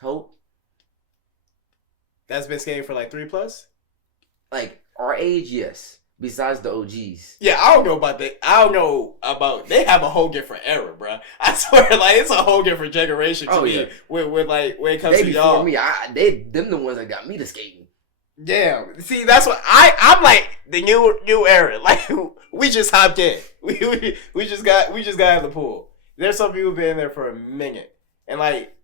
Hope. That's been skating for like 3+? Like our age, yes. Besides the OGs. Yeah, I don't know about that. I don't know about. They have a whole different era, bro. I swear, like it's a whole different generation to me. Yeah. With like when it comes to y'all. Me, them the ones that got me to skating. Damn. See, that's what I'm like the new era. Like we just hopped in. We just got in the pool. There's some people been there for a minute, and like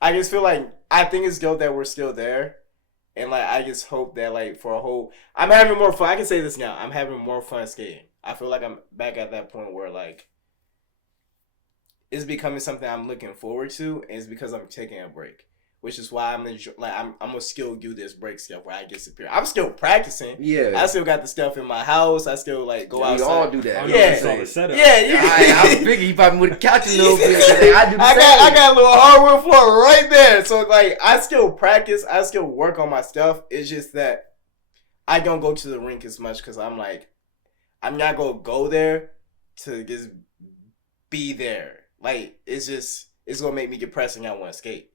I just feel like I think it's dope that we're still there, and like I just hope that like for a whole, I'm having more fun. I can say this now. I'm having more fun skating. I feel like I'm back at that point where like it's becoming something I'm looking forward to, and it's because I'm taking a break. Which is why I'm gonna still do this break stuff where I disappear. I'm still practicing. Yeah. I still got the stuff in my house. I still like go outside. We all do that. Yeah. I'm big. You probably would have couch a little bit. I got a little hardwood floor right there. So like I still practice. I still work on my stuff. It's just that I don't go to the rink as much because I'm like, I'm not gonna go there to just be there. Like it's gonna make me depressed and I want to skate.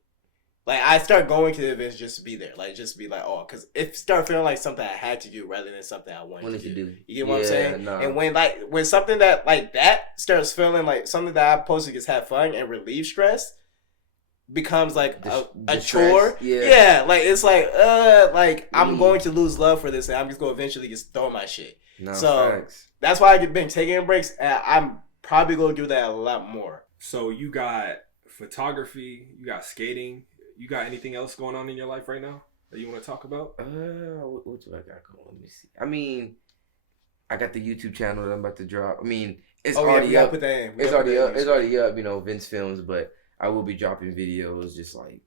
Like, I start going to the events just to be there. Like, just to be like, oh, because it start feeling like something I had to do rather than something I wanted to do. You get what I'm saying? No. And when something that, like, that starts feeling like something that I'm supposed to just have fun and relieve stress becomes, like, a chore. Yeah. Like, it's like, I'm going to lose love for this and I'm just going to eventually just throw my shit. No, so, facts. That's why I've been taking breaks and I'm probably going to do that a lot more. So, you got photography, you got skating. You got anything else going on in your life right now that you want to talk about? What do I got going? Let me see. I mean, I got the YouTube channel that I'm about to drop. I mean, it's we already gotta up. put that in. It's already up. It's already up. You know, Vince Films, but I will be dropping videos, just like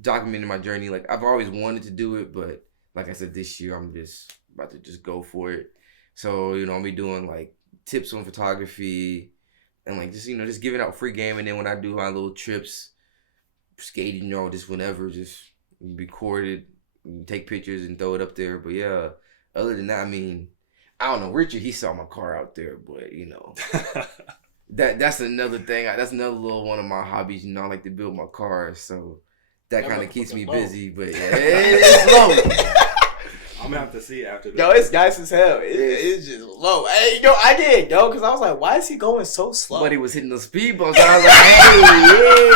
documenting my journey. Like I've always wanted to do it, but like I said, this year I'm just about to just go for it. So you know, I'll be doing like tips on photography and like just just giving out free game. And then when I do my little trips, skating, just whenever, just record it, take pictures and throw it up there. But yeah, other than that, I mean, I don't know. Richard, he saw my car out there, but that's another thing. That's another little one of my hobbies. I like to build my cars, so that kind of keeps me busy. But yeah, it's low. I'm gonna have to see it after this. Yo, it's nice as hell. It's just low. Hey, I did, because I was like, why is he going so slow? But he was hitting the speed bumps. And I was like,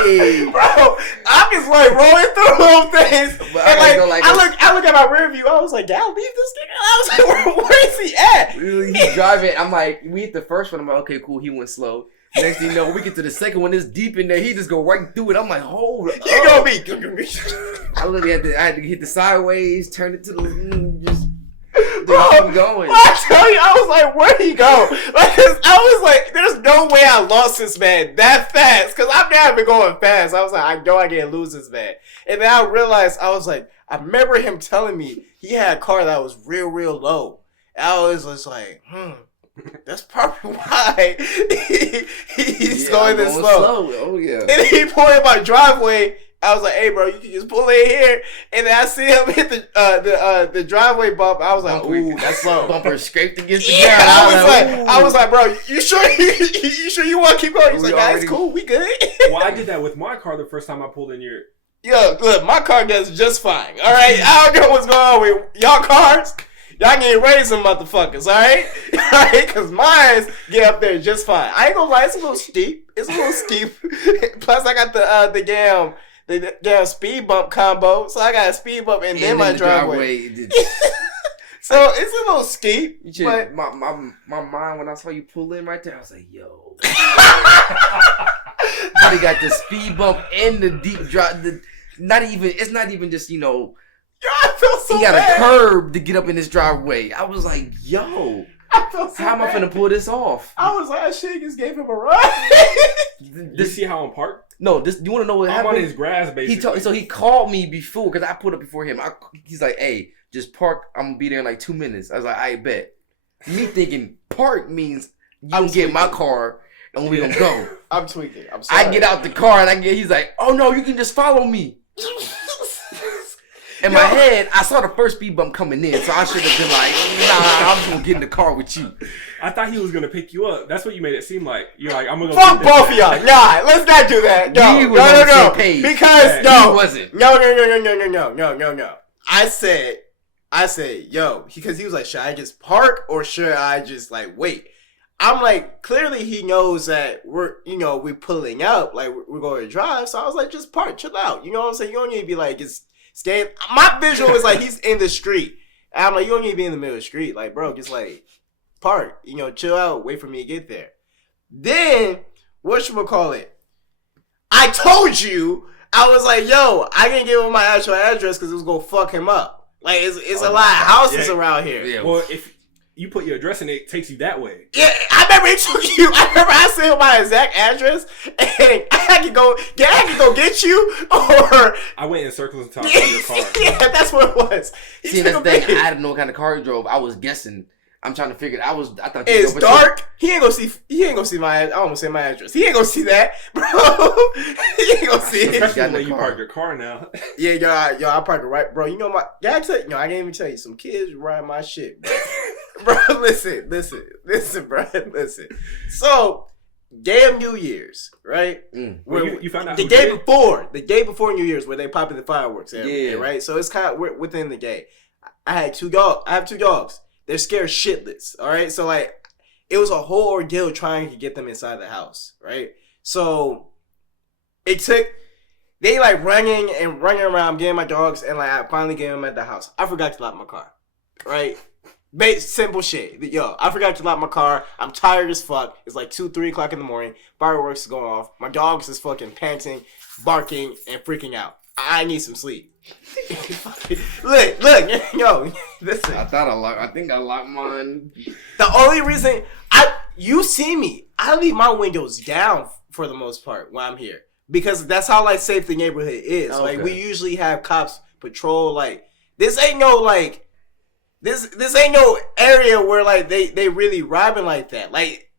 hey. Bro, I'm just like rolling through little things. But I look at my rear view. I was like, "Dad, leave this nigga." I was like, where is he at? He's driving. I'm like, we hit the first one. I'm like, okay, cool. He went slow. Next thing you know, we get to the second one. It's deep in there. He just go right through it. I'm like, hold up. You gonna be? I literally had to hit the sideways, turn it to the just. Bro, keep going. I tell you, I was like, where'd he go? Like, I was like, there's no way I lost this man that fast. Because I've never been going fast. I was like, I know I can't lose this man. And then I realized, I was like, I remember him telling me he had a car that was real low. And I was just like, that's probably why he's going this slow. Oh, yeah. And he pulled in my driveway. I was like, "Hey, bro, you can just pull in here." And then I see him hit the driveway bump. I was like, "Ooh, that's slow." Bumper scraped against the ground. Yeah, I was like, "Bro, you sure you want to keep going?" He's like, "That's cool, we good." Well, I did that with my car the first time I pulled in your. Yo, look, my car does just fine. All right, I don't know what's going on with y'all cars. Y'all getting ready some motherfuckers, all right? All right, because mine get up there just fine. I ain't gonna lie, it's a little steep. Plus, I got the damn speed bump combo, so I got a speed bump and then my driveway. So it's a little steep. But my mind, when I saw you pull in right there, I was like, yo. But he got the speed bump and the deep drop. It's not even just, Yo, I feel so he got bad. a curb to get up in his driveway. I was like, yo. I felt so how am I finna pull this off? I was like, shit, just gave him a ride. You see how I'm parked? No, you want to know what happened? I'm on his grass, basically. So he called me before, because I pulled up before him. He's like, hey, just park. I'm going to be there in like 2 minutes. I was like, I bet. Me thinking park means you can get my car and we going to go. I'm tweaking. I'm sorry. I get out the car and he's like, oh no, you can just follow me. In my head, I saw the first speed bump coming in, so I should have been like, nah, I'm just going to get in the car with you. I thought he was going to pick you up. That's what you made it seem like. You're like, I'm going to go. Fuck both of y'all. Nah, let's not do that. No. Because, no. He wasn't. No. I said, yo, because he was like, should I just park or should I just like wait? I'm like, clearly he knows that we're pulling out, like we're going to drive. So I was like, just park, chill out. You know what I'm saying? You don't need to be like, it's scared. My visual was like, he's in the street. And I'm like, you don't need to be in the middle of the street. Like, bro, just like park, chill out, wait for me to get there. Then, whatchamacallit? I told you, I was like, yo, I didn't give him my actual address because it was going to fuck him up. Like, it's a lot of houses around here. Yeah. Well, if you put your address in, it takes you that way. Yeah, I remember it took you. I remember I sent him my exact address, and I could go get you, or I went in circles until I found your car. Yeah, that's what it was. See, that's the thing. I didn't know what kind of car he drove. I was guessing. I'm trying to figure it. I thought it's dark. He ain't gonna see my. I almost say my address. He ain't gonna see that, bro. He ain't gonna see it. Especially when you park your car now. Yeah, yo, I park it right, bro. I can't even tell you. Some kids ride my shit, bro. Bro, listen, bro, listen. So, damn New Year's, right? Well, you found out the day before New Year's, where they popping the fireworks every day, right? So it's kind of within the day. I have two dogs. They're scared shitless, all right? So, like, it was a whole ordeal trying to get them inside the house, right? So, they, like, running around, getting my dogs, and, like, I finally get them at the house. I forgot to lock my car, right? Simple shit. Yo, I forgot to lock my car. I'm tired as fuck. It's like 2-3 o'clock in the morning. Fireworks is going off. My dogs is fucking panting, barking, and freaking out. I need some sleep. look, yo, listen. I think I locked mine. The only reason you see me, I leave my windows down for the most part when I'm here because that's how like safe the neighborhood is. Okay. Like we usually have cops patrol. Like this ain't no like this ain't no area where like they really robbing like that. Like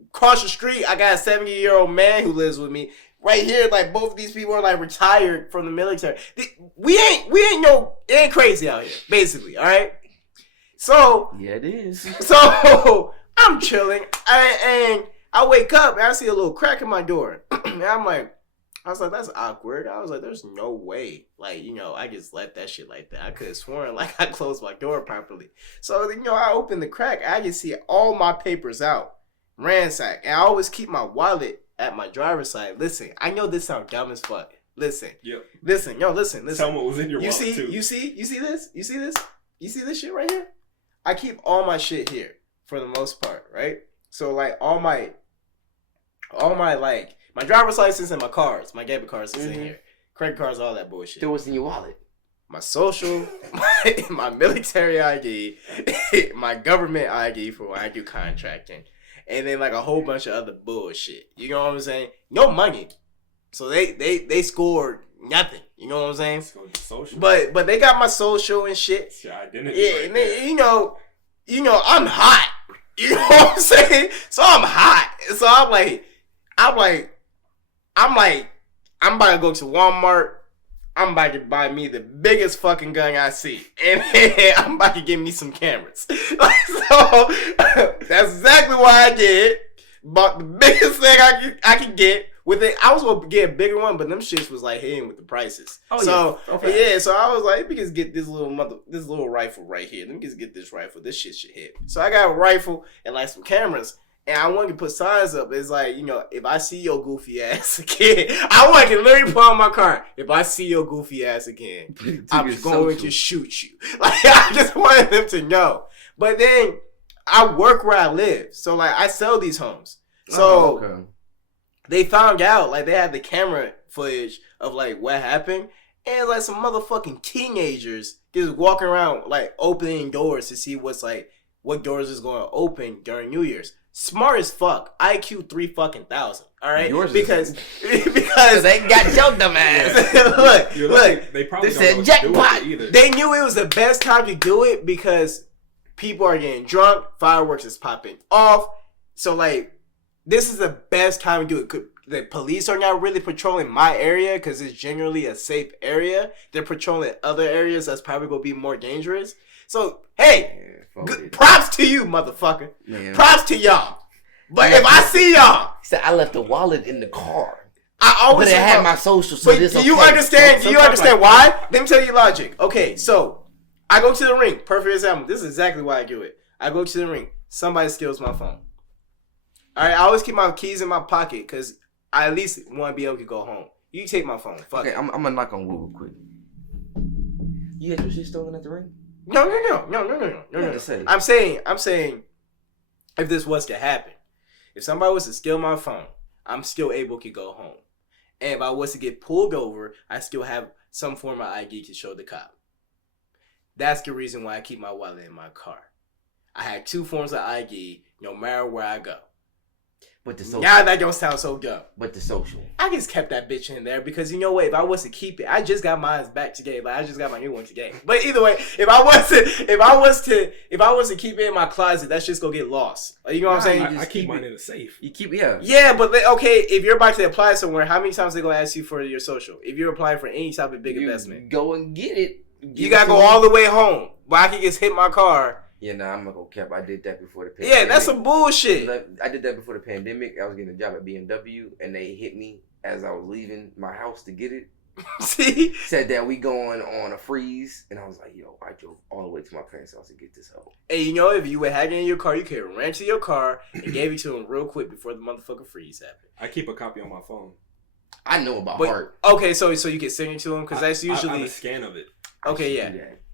across the street, I got a 70-year-old man who lives with me. Right here, like both of these people are like retired from the military. We ain't crazy out here, basically. All right. So yeah, it is. So I'm chilling, and I wake up and I see a little crack in my door, and I was like, that's awkward. I was like, there's no way, like I just left that shit like that. I could have sworn like I closed my door properly. So I open the crack, I can see all my papers out, ransacked, and I always keep my wallet at my driver's side. Listen, I know this sounds dumb as fuck. Listen. Yep. Listen. Tell what was in your wallet too. You see this? You see this shit right here? I keep all my shit here for the most part, right? So like all my like my driver's license and my cards, my debit cards is in here. Credit cards, all that bullshit. So what's in your wallet? My social, my military ID, my government ID for when I do contracting. And then like a whole bunch of other bullshit. You know what I'm saying? No money. So they scored nothing. You know what I'm saying? Social. But they got my social and shit. It's your identity. Yeah, and then, I'm hot. You know what I'm saying? So I'm hot. So I'm about to go to Walmart. I'm about to buy me the biggest fucking gun I see. And I'm about to get me some cameras. So that's exactly what I did. Bought the biggest thing I could get. With it, I was going to get a bigger one, but them shits was like hitting with the prices. Oh, so, yeah. Okay. Yeah, so I was like, let me just get this little rifle right here. Let me just get this rifle. This shit should hit. So I got a rifle and like some cameras. And I wanted to put signs up. It's like, if I see your goofy ass again, I want to literally put on my car. If I see your goofy ass again, I'm going to shoot you. Like, I just wanted them to know. But then I work where I live. So, like, I sell these homes. So, they found out, like, they had the camera footage of, like, what happened. And, like, some motherfucking teenagers just walking around, like, opening doors to see what doors is going to open during New Year's. Smart as fuck. IQ 3,000. All right, because they got your dumb ass. look. They probably they said jackpot. They knew it was the best time to do it because people are getting drunk, fireworks is popping off. So like, this is the best time to do it. The police are not really patrolling my area because it's generally a safe area. They're patrolling other areas that's probably gonna be more dangerous. So hey. Good, props to you, motherfucker. Man. Props to y'all. But if I see y'all, he said I left the wallet in the car. I always had my social. So but do you understand? Do you understand why? Let me tell you logic. Okay, so I go to the ring. Perfect example. This is exactly why I do it. I go to the ring. Somebody steals my phone. All right, I always keep my keys in my pocket because I at least want to be able to go home. You take my phone. Fuck it. I'm gonna knock on wood real quick. You had your shit stolen at the ring? No. I'm saying, if this was to happen, if somebody was to steal my phone, I'm still able to go home. And if I was to get pulled over, I still have some form of ID to show the cop. That's the reason why I keep my wallet in my car. I had 2 forms of ID, no matter where I go. But the social. Now that don't sound so dumb. But the social. I just kept that bitch in there because you know what? If I was to keep it, I just got mine back today, but I just got my new one today. But either way, if I was to keep it in my closet, that's just gonna get lost. You know what I'm saying? I keep mine in a safe. You keep Yeah, but okay, if you're about to apply somewhere, how many times are they gonna ask you for your social? If you're applying for any type of big investment, go and get it. You gotta go all the way home. But I can just hit my car. Yeah, I'm not gonna cap. I did that before the pandemic. Yeah, that's some bullshit. I did that before the pandemic. I was getting a job at BMW, and they hit me as I was leaving my house to get it. See? Said that we going on a freeze, and I was like, yo, I drove all the way to my parents' house to get this hoe. Hey, if you would have it in your car, you could have ran to your car and gave it to him real quick before the motherfucking freeze happened. I keep a copy on my phone. I know about heart. Okay, so you can send it to him because that's usually I have a scan of it. Okay, yeah.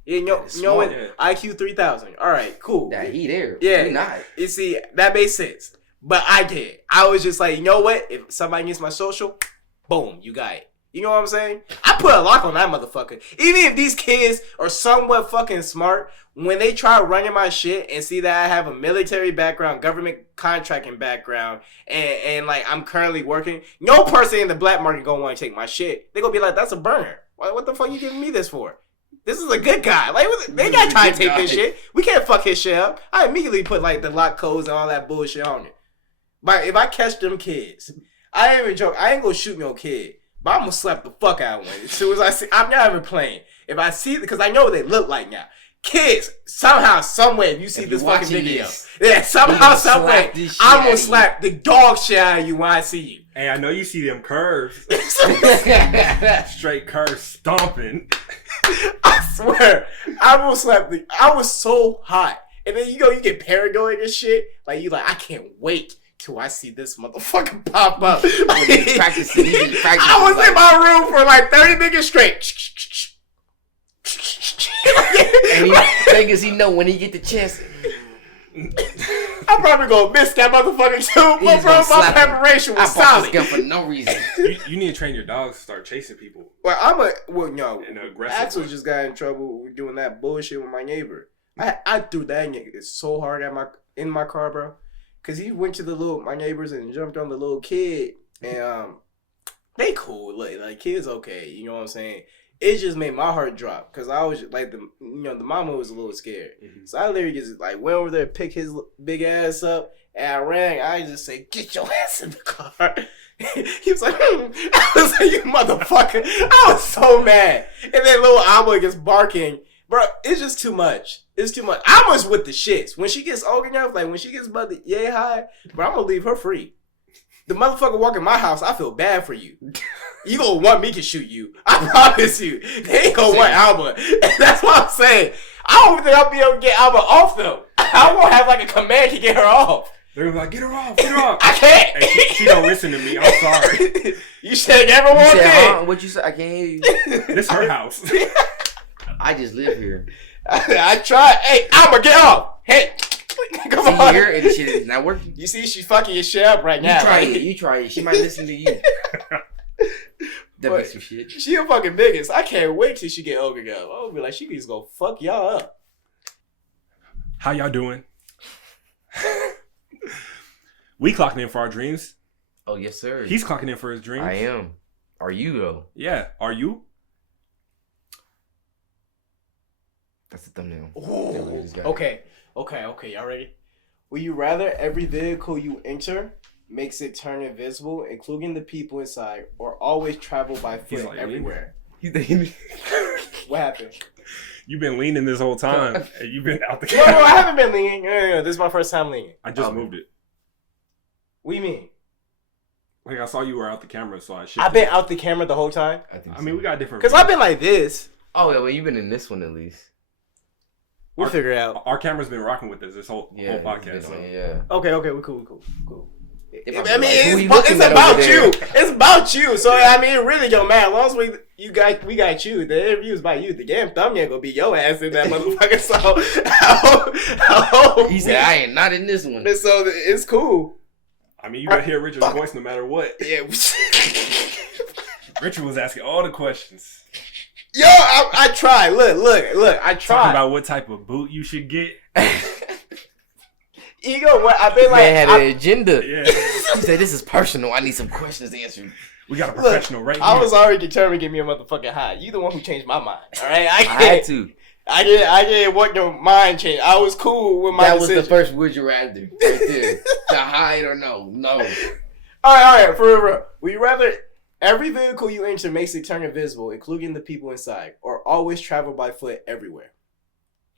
You know what? Yeah. IQ 3,000. All right, cool. That he there. Yeah. He not. You see, that makes sense. But I did. I was just like, you know what? If somebody gets my social, boom, you got it. You know what I'm saying? I put a lock on that motherfucker. Even if these kids are somewhat fucking smart, when they try running my shit and see that I have a military background, government contracting background, and like I'm currently working, no person in the black market gonna want to take my shit. They gonna be like, that's a burner. What the fuck you giving me this for? This is a good guy. Like, they gotta try to take this shit. We can't fuck his shit up. I immediately put like the lock codes and all that bullshit on it. But if I catch them kids, I ain't even joke. I ain't gonna shoot no kid. But I'm gonna slap the fuck out of one. As soon as I see, I'm not even playing. If I see, because I know what they look like now. Kids, somehow, someway, if you see this fucking video, somehow, someway, I'm gonna slap the dog shit out of you when I see you. Hey, I know you see them curves. Straight curves stomping. I swear, I will slap the. I was so hot, and then you get paranoid and shit. Like you like, I can't wait till I see this motherfucker pop up. Practicing. I was in my room for like 30 minutes straight. And thing is, he know when he get the chance. I'm probably gonna miss that motherfucker too, but bro, my preparation was solid. For no reason. You need to train your dogs to start chasing people. Well, no. Aggressive. Axel just got in trouble with doing that bullshit with my neighbor. I threw that nigga so hard in my car, bro, because he went to my neighbors and jumped on the little kid, and they cool, like kids okay, you know what I'm saying. It just made my heart drop because I was like the mama was a little scared, so I literally just like went over there, picked his big ass up, and I ran. I just say, "Get your ass in the car." He was like, I was like, "You motherfucker!" I was so mad, and then little Alma gets barking, bro. It's just too much. It's too much. Alma's with the shits. When she gets old enough, like when she gets about the yay high, bro, I'm gonna leave her free. The motherfucker walk in my house, I feel bad for you. You gonna want me to shoot you. I promise you. They ain't gonna want Alba. And that's what I'm saying. I don't think I'll be able to get Alba off though. I won't have like a command to get her off. They're gonna be like, get her off, get her off. I can't. Hey, she don't listen to me. I'm sorry. You said everyone did. What you say? I can't hear you. This her house. I just live here. I tried. Hey, Alba, get off. Hey. Come on. Here and shit is not working. You see, she's fucking your shit up right now. You try it. She might listen to you. That makes some shit. She a fucking biggest. I can't wait till she get older. I'll be like, she needs to go fuck y'all up. How y'all doing? We clocking in for our dreams. Oh yes, sir. He's clocking in for his dreams. I am. Are you though? Yeah. Are you? That's the thumbnail. Okay. Y'all ready? Will you rather every vehicle you enter makes it turn invisible, including the people inside, or always travel by foot everywhere? What happened? You've been leaning this whole time, and you've been out the camera. No, I haven't been leaning. No, this is my first time leaning. I just moved it. What do you mean? Like I saw you were out the camera, so I shifted. I've been out the camera the whole time? I mean, we got different... Because I've been like this. Oh, yeah, well, you've been in this one at least. We'll figure it out. Our camera's been rocking with us this whole podcast. Okay, we're cool. I mean, it's about you. It's about you. So I mean, it really don't matter. As long as we got you. The interview's about you. The damn thumbnail gonna be your ass in that motherfucker. So he said, I ain't not in this one. So it's cool. I mean, you gotta hear Richard's voice no matter what. Yeah. Richard was asking all the questions. Yo, I tried. Look, I tried. Talking about what type of boot you should get. Ego, what I've been like. Man had an agenda. Yeah. He said, this is personal. I need some questions answered. We got a professional right here. I was already determined to give me a motherfucking high. You the one who changed my mind. All right, I had to. I didn't want your mind change. I was cool with my decision. That was the first would you rather right there. To hide or no. All right, for real. Would you rather every vehicle you enter makes it turn invisible, including the people inside, or always travel by foot everywhere?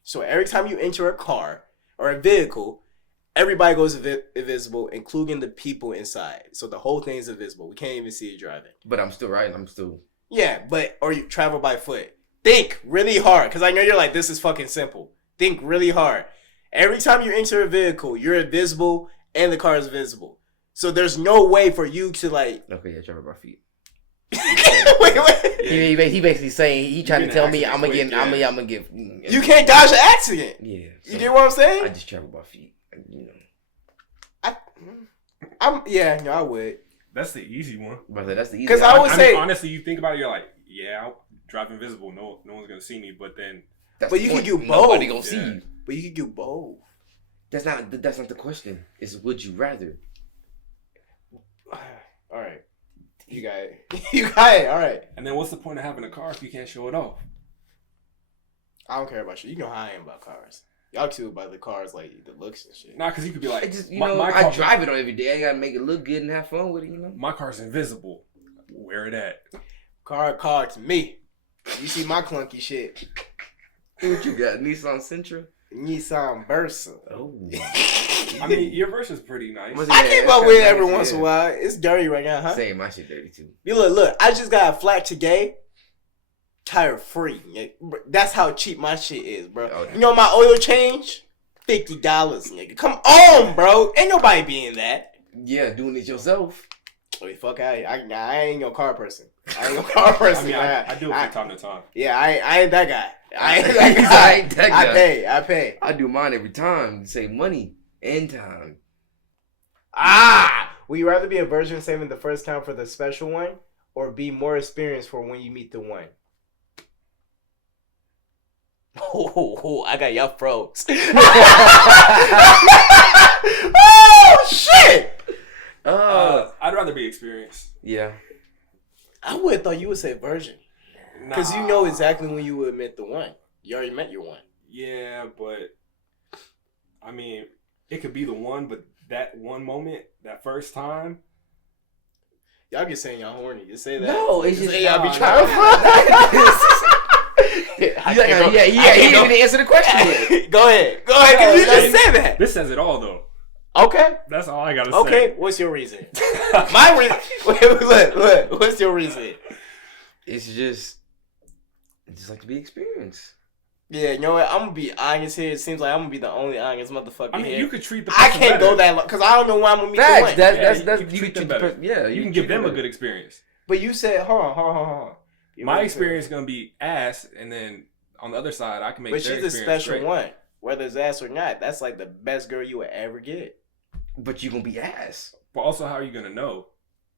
So every time you enter a car or a vehicle, everybody goes invisible, including the people inside. So the whole thing is invisible. We can't even see you driving. But I'm still right. Yeah, or you travel by foot. Think really hard, because I know you're like, this is fucking simple. Think really hard. Every time you enter a vehicle, you're invisible and the car is visible. So there's no way for you to like... Okay, yeah, travel by feet. Wait. He basically saying, he trying to tell me I'm gonna get... You can't dodge an accident. Yeah. So you get what I'm saying? I just travel by feet. You know. I would. That's the easy one. But that's the easy. Because I would say, honestly, you think about it, you're like, yeah, I'll drive invisible. No one's gonna see me. But then, but you can do both. Nobody gonna see Yeah. you. But you can do both. That's not the question. It's would you rather? All right, you got it. You got it. All right. and then what's the point of having a car if you can't show it off? I don't care about you. You know how I am about cars. Y'all too about the cars, like the looks and shit. Nah, because you could be like, It just my I car, drive it on every day. I gotta make it look good and have fun with it. my car's invisible. Where it at? Car to me. You see my clunky shit. What you got? Nissan Sentra. Nissan Versa. Oh. I mean, your verse is pretty nice. I keep up with it every once in a while. It's dirty right now, huh? Same, my shit dirty too. You look. I just got a flat today. Tire free. Nigga. That's how cheap my shit is, bro. Oh, yeah. You know my oil change? $50, nigga. Come on, bro. Ain't nobody being that. Yeah, doing it yourself. Wait, fuck I ain't no car person. I ain't no car person. I mean, I do it from time to time. Yeah, I ain't that guy. I ain't that I guy. ain't that guy. I pay. I do mine every time. Save money and time. Would you rather be a virgin saving the first time for the special one, or be more experienced for when you meet the one? Oh, I got y'all froze. Oh shit! I'd rather be experienced. Yeah. I would have thought you would say virgin, because you know exactly when you would meet the one. You already met your one. Yeah, but I mean, it could be the one, but that one moment, that first time. Y'all get saying y'all horny. Just say that. No, it's just say y'all be nah, trying to fuck. He didn't answer the question yet. Go ahead, because you just said that. This says it all, though. Okay. That's all I gotta say. Okay, what's your reason? My reason. Look. What's your reason? It's just like to be experienced. Yeah, you know what? I'm gonna be honest here. It seems like I'm gonna be the only honest motherfucker I mean, here. you could treat the I person can't better. go that long because I don't know why I'm gonna meet the Facts. one. That's you can you treat them treat the better. yeah. You can give them a good experience. But you said, hold on. My experience is gonna be ass, and then on the other side, I can make. But their she's a experience special great. one, whether it's ass or not. That's like the best girl you would ever get. But you gonna be ass. But also, how are you gonna know?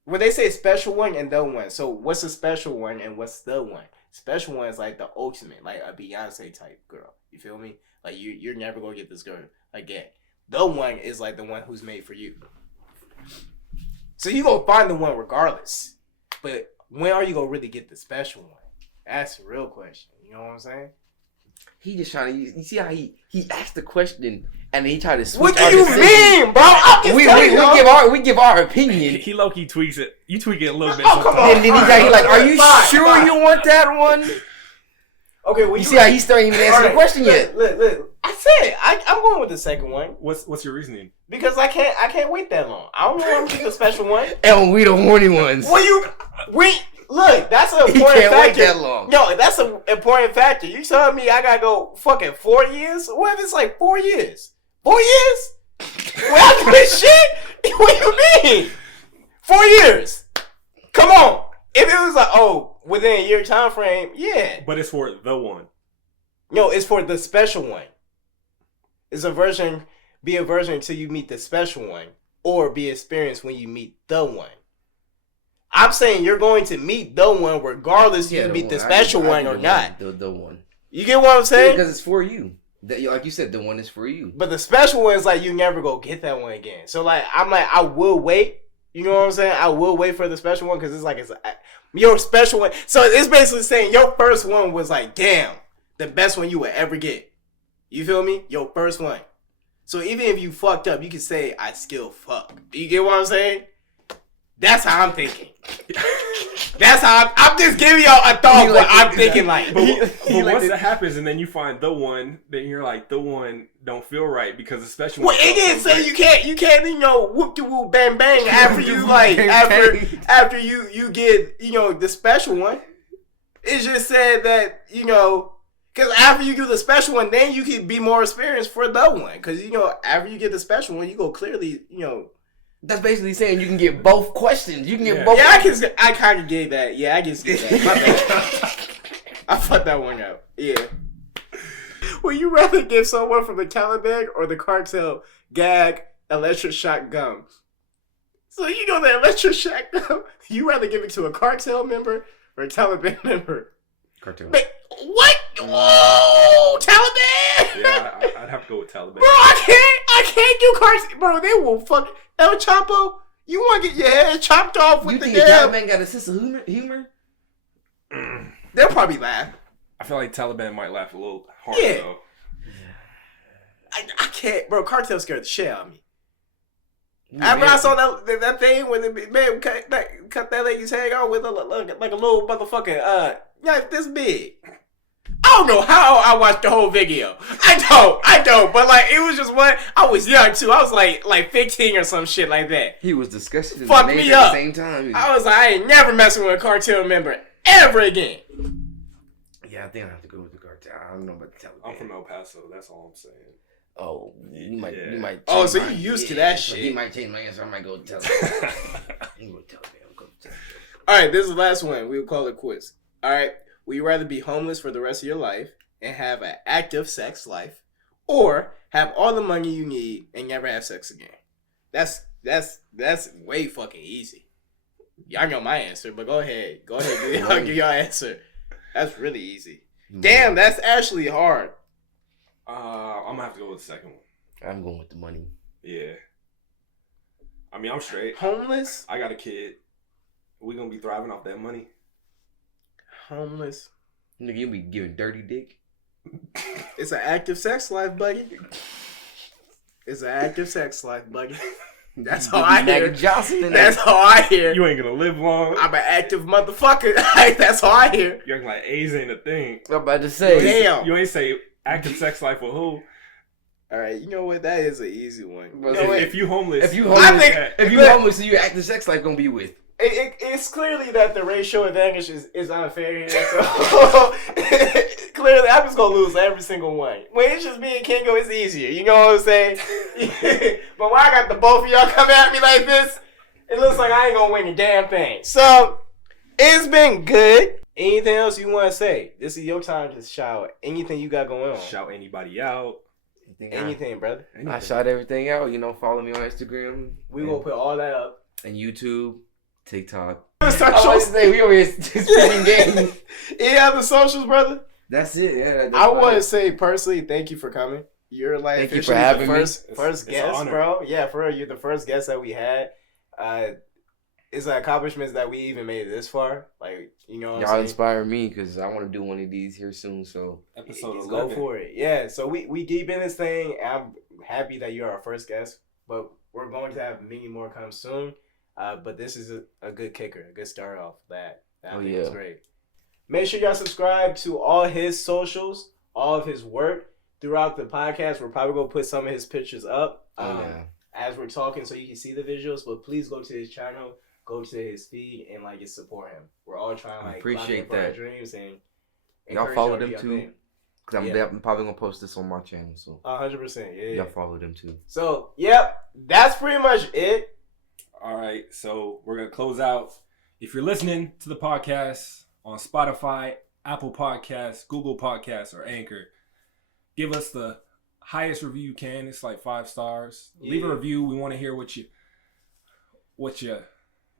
When they say special one and the one, so what's a special one and what's the one? Special one is like the ultimate, like a Beyonce type girl. You feel me? Like you're never gonna get this girl again. The one is like the one who's made for you. So you gonna find the one regardless. But when are you gonna really get the special one? That's the real question. You know what I'm saying? He just trying to. You see how he asked the question and he tried to switch. What do our you decision. mean, bro? I'm just telling y'all. we give our opinion. He low key tweaks it. You tweak it a little bit. Oh, come sometimes. on. And then he like, "Are you Fine, sure fine. you want that one?" Okay, well, You see how he's starting even answer the question yet? Look. I said I'm going with the second one What's your reasoning? because I can't wait that long. I don't know I'm getting the special one. And we the horny ones. Look, that's an He important can't wait factor. that long. Yo, that's an important factor. You telling me I gotta go fucking 4 years? What if it's like 4 years? 4 years? Without doing shit? What do you mean? 4 years? Come on. If it was like, within a year time frame, yeah. But it's for the one. No, it's for the special one. It's a version. Be a version until you meet the special one, or be experienced when you meet the one. I'm saying you're going to meet the one regardless if you meet the special one or not. The one. You get what I'm saying? Because it's for you. Like you said, the one is for you. But the special one is like you never go get that one again. So like I will wait. You know what I'm saying? I will wait for the special one because it's your special one. So it's basically saying your first one was like, damn, the best one you would ever get. You feel me? Your first one. So even if you fucked up, you can say I still fuck. You get what I'm saying? That's how I'm thinking. That's how I'm just giving y'all a thought. What I'm thinking like. But once that happens and then you find the one, then you're like the one don't feel right because the special one. Well, it didn't say you can't whoop de whoop bang bang after you like after you get the special one. It just said that because after you do the special one, then you can be more experienced for the one. Because after you get the special one, you go clearly That's basically saying you can get both questions. You can get both. Yeah, I kind of gave that. Yeah, I just get that. My bad. I fucked that one up. Yeah. Would you rather give someone from the Caliban or the cartel gag electric shock gum? So you know that electroshock though? You rather give it to a cartel member or a Taliban member? Cartel. What? Whoa, Taliban! Yeah, I'd have to go with Taliban. Bro, I can't do cartel. Bro, they will fuck El Chapo. You want to get your head chopped off with You the think the damn? Taliban got a sense of humor? They'll probably laugh. I feel like Taliban might laugh a little hard Yeah. though. I can't, bro. Cartel scared the shit out of me. After I saw that thing when the man cut that lady's head off with like a little motherfucking this big. I don't know how I watched the whole video. I don't. But like, it was just what I was young too. I was like 15 or some shit like that. He was disgusted. Fuck me up. At the same time. I was like, I ain't never messing with a cartel member ever again. Yeah, I think I have to go with the cartel. I don't know about the Taliban. I'm from El Paso. That's all I'm saying. Oh, you might. Oh, so change you used to yeah, that so shit. He might change my answer. I might go Taliban. I'm going to Taliban. All right, this is the last one. We'll call it quits. All right, would you rather be homeless for the rest of your life and have an active sex life, or have all the money you need and never have sex again? That's way fucking easy. Y'all know my answer, but go ahead, give your answer. That's really easy. Damn, that's actually hard. I'm gonna have to go with the second one. I'm going with the money. Yeah. I mean, I'm straight. Homeless? I got a kid. We gonna be thriving off that money. Homeless. Nigga, you be giving dirty dick. It's an active sex life, buddy. It's an active sex life, buddy. That's all I hear. That's all I hear. You ain't gonna live long. I'm an active motherfucker. That's all I hear. You acting like AIDS ain't a thing. I'm about to say. Damn. You ain't say active sex life with who? All right, you know what? That is an easy one. If you homeless, if you homeless, think- so your active sex life gonna be with. It's clearly that the racial advantage is unfair here. So clearly, I'm just gonna lose every single one. When it's just me and Kingo, it's easier. You know what I'm saying? But when I got the both of y'all coming at me like this, it looks like I ain't gonna win a damn thing. So it's been good. Anything else you want to say? This is your time to shout anything you got going on. shout anybody out. Anything, brother. I shot everything out. Follow me on Instagram. We gonna put all that up. And YouTube, TikTok. Socials. We over here spinning games. Any other socials, brother? That's it. Yeah. I want to say personally, thank you for coming. You're like Thank you officially for having the me. first It's an guest, honor. bro. Yeah, for real, you're the first guest that we had. It's an accomplishment that we even made it this far. Like, you know what I'm Y'all saying? inspire me because I want to do one of these here soon. So Episode Just 11. go for it. Yeah, so we deep in this thing. And I'm happy that you're our first guest, but we're going to have many more come soon. But this is a good kicker, a good start off. That I think is great. Make sure y'all subscribe to all his socials, all of his work throughout the podcast. We're probably gonna put some of his pictures up as we're talking, so you can see the visuals. But please go to his channel, go to his feed, and just support him. We're all trying to appreciate for our that. dreams and y'all follow them too. Cause I'm probably gonna post this on my channel. So 100%. Yeah. y'all follow them too. So yep, that's pretty much it. All right, so we're gonna close out. If you're listening to the podcast on Spotify, Apple Podcasts, Google Podcasts, or Anchor, give us the highest review you can. It's like 5 stars. Leave a review. We want to hear what you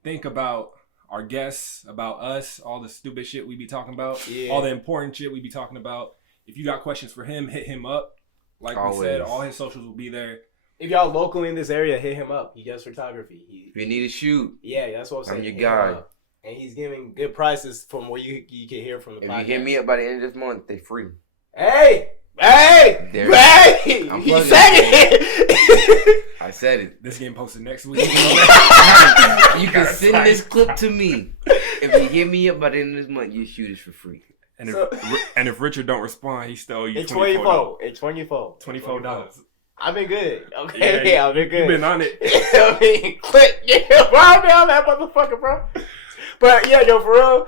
think about our guests, about us, all the stupid shit we be talking about, all the important shit we be talking about. If you got questions for him, hit him up. Like we said, all his socials will be there. If y'all local in this area, hit him up. He does photography. If you need a shoot, that's what I'm saying. I'm your guy. And he's giving good prices from what you can hear from the podcast. If you hit me up by the end of this month, they free. Hey! He said it! I said it. This getting posted next week. You can send this clip to me. If you hit me up by the end of this month, your shoot is for free. And if Richard don't respond, he stole you $24. $24. I've been good. Okay, I've been good. You've been on it. I mean, click. I've been on that motherfucker, bro. But yeah, for real,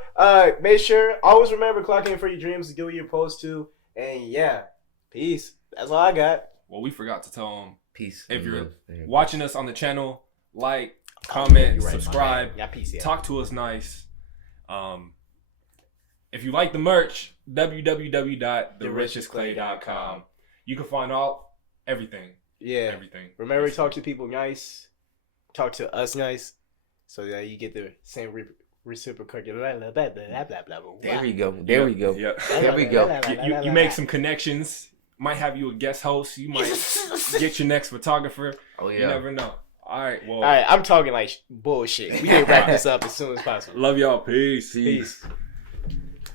make sure, always remember, clock in for your dreams, do what you're supposed to. And yeah, peace. That's all I got. Well, we forgot to tell him. Peace. If you're watching us on the channel, like, comment, right, subscribe, talk to us nice. If you like the merch, www.therichestclay.com. You can find everything. Yeah. Everything. Remember to talk to people nice. talk to us nice, so that you get the same reciprocal. Blah, blah, blah, blah, blah, blah, blah. There we go. There we go. Yep. There we go. You make some connections. Might have you a guest host. You might get your next photographer. Oh yeah. You never know. All right. Well. All right. I'm talking like bullshit. We need to wrap this up as soon as possible. Love y'all. Peace. Peace.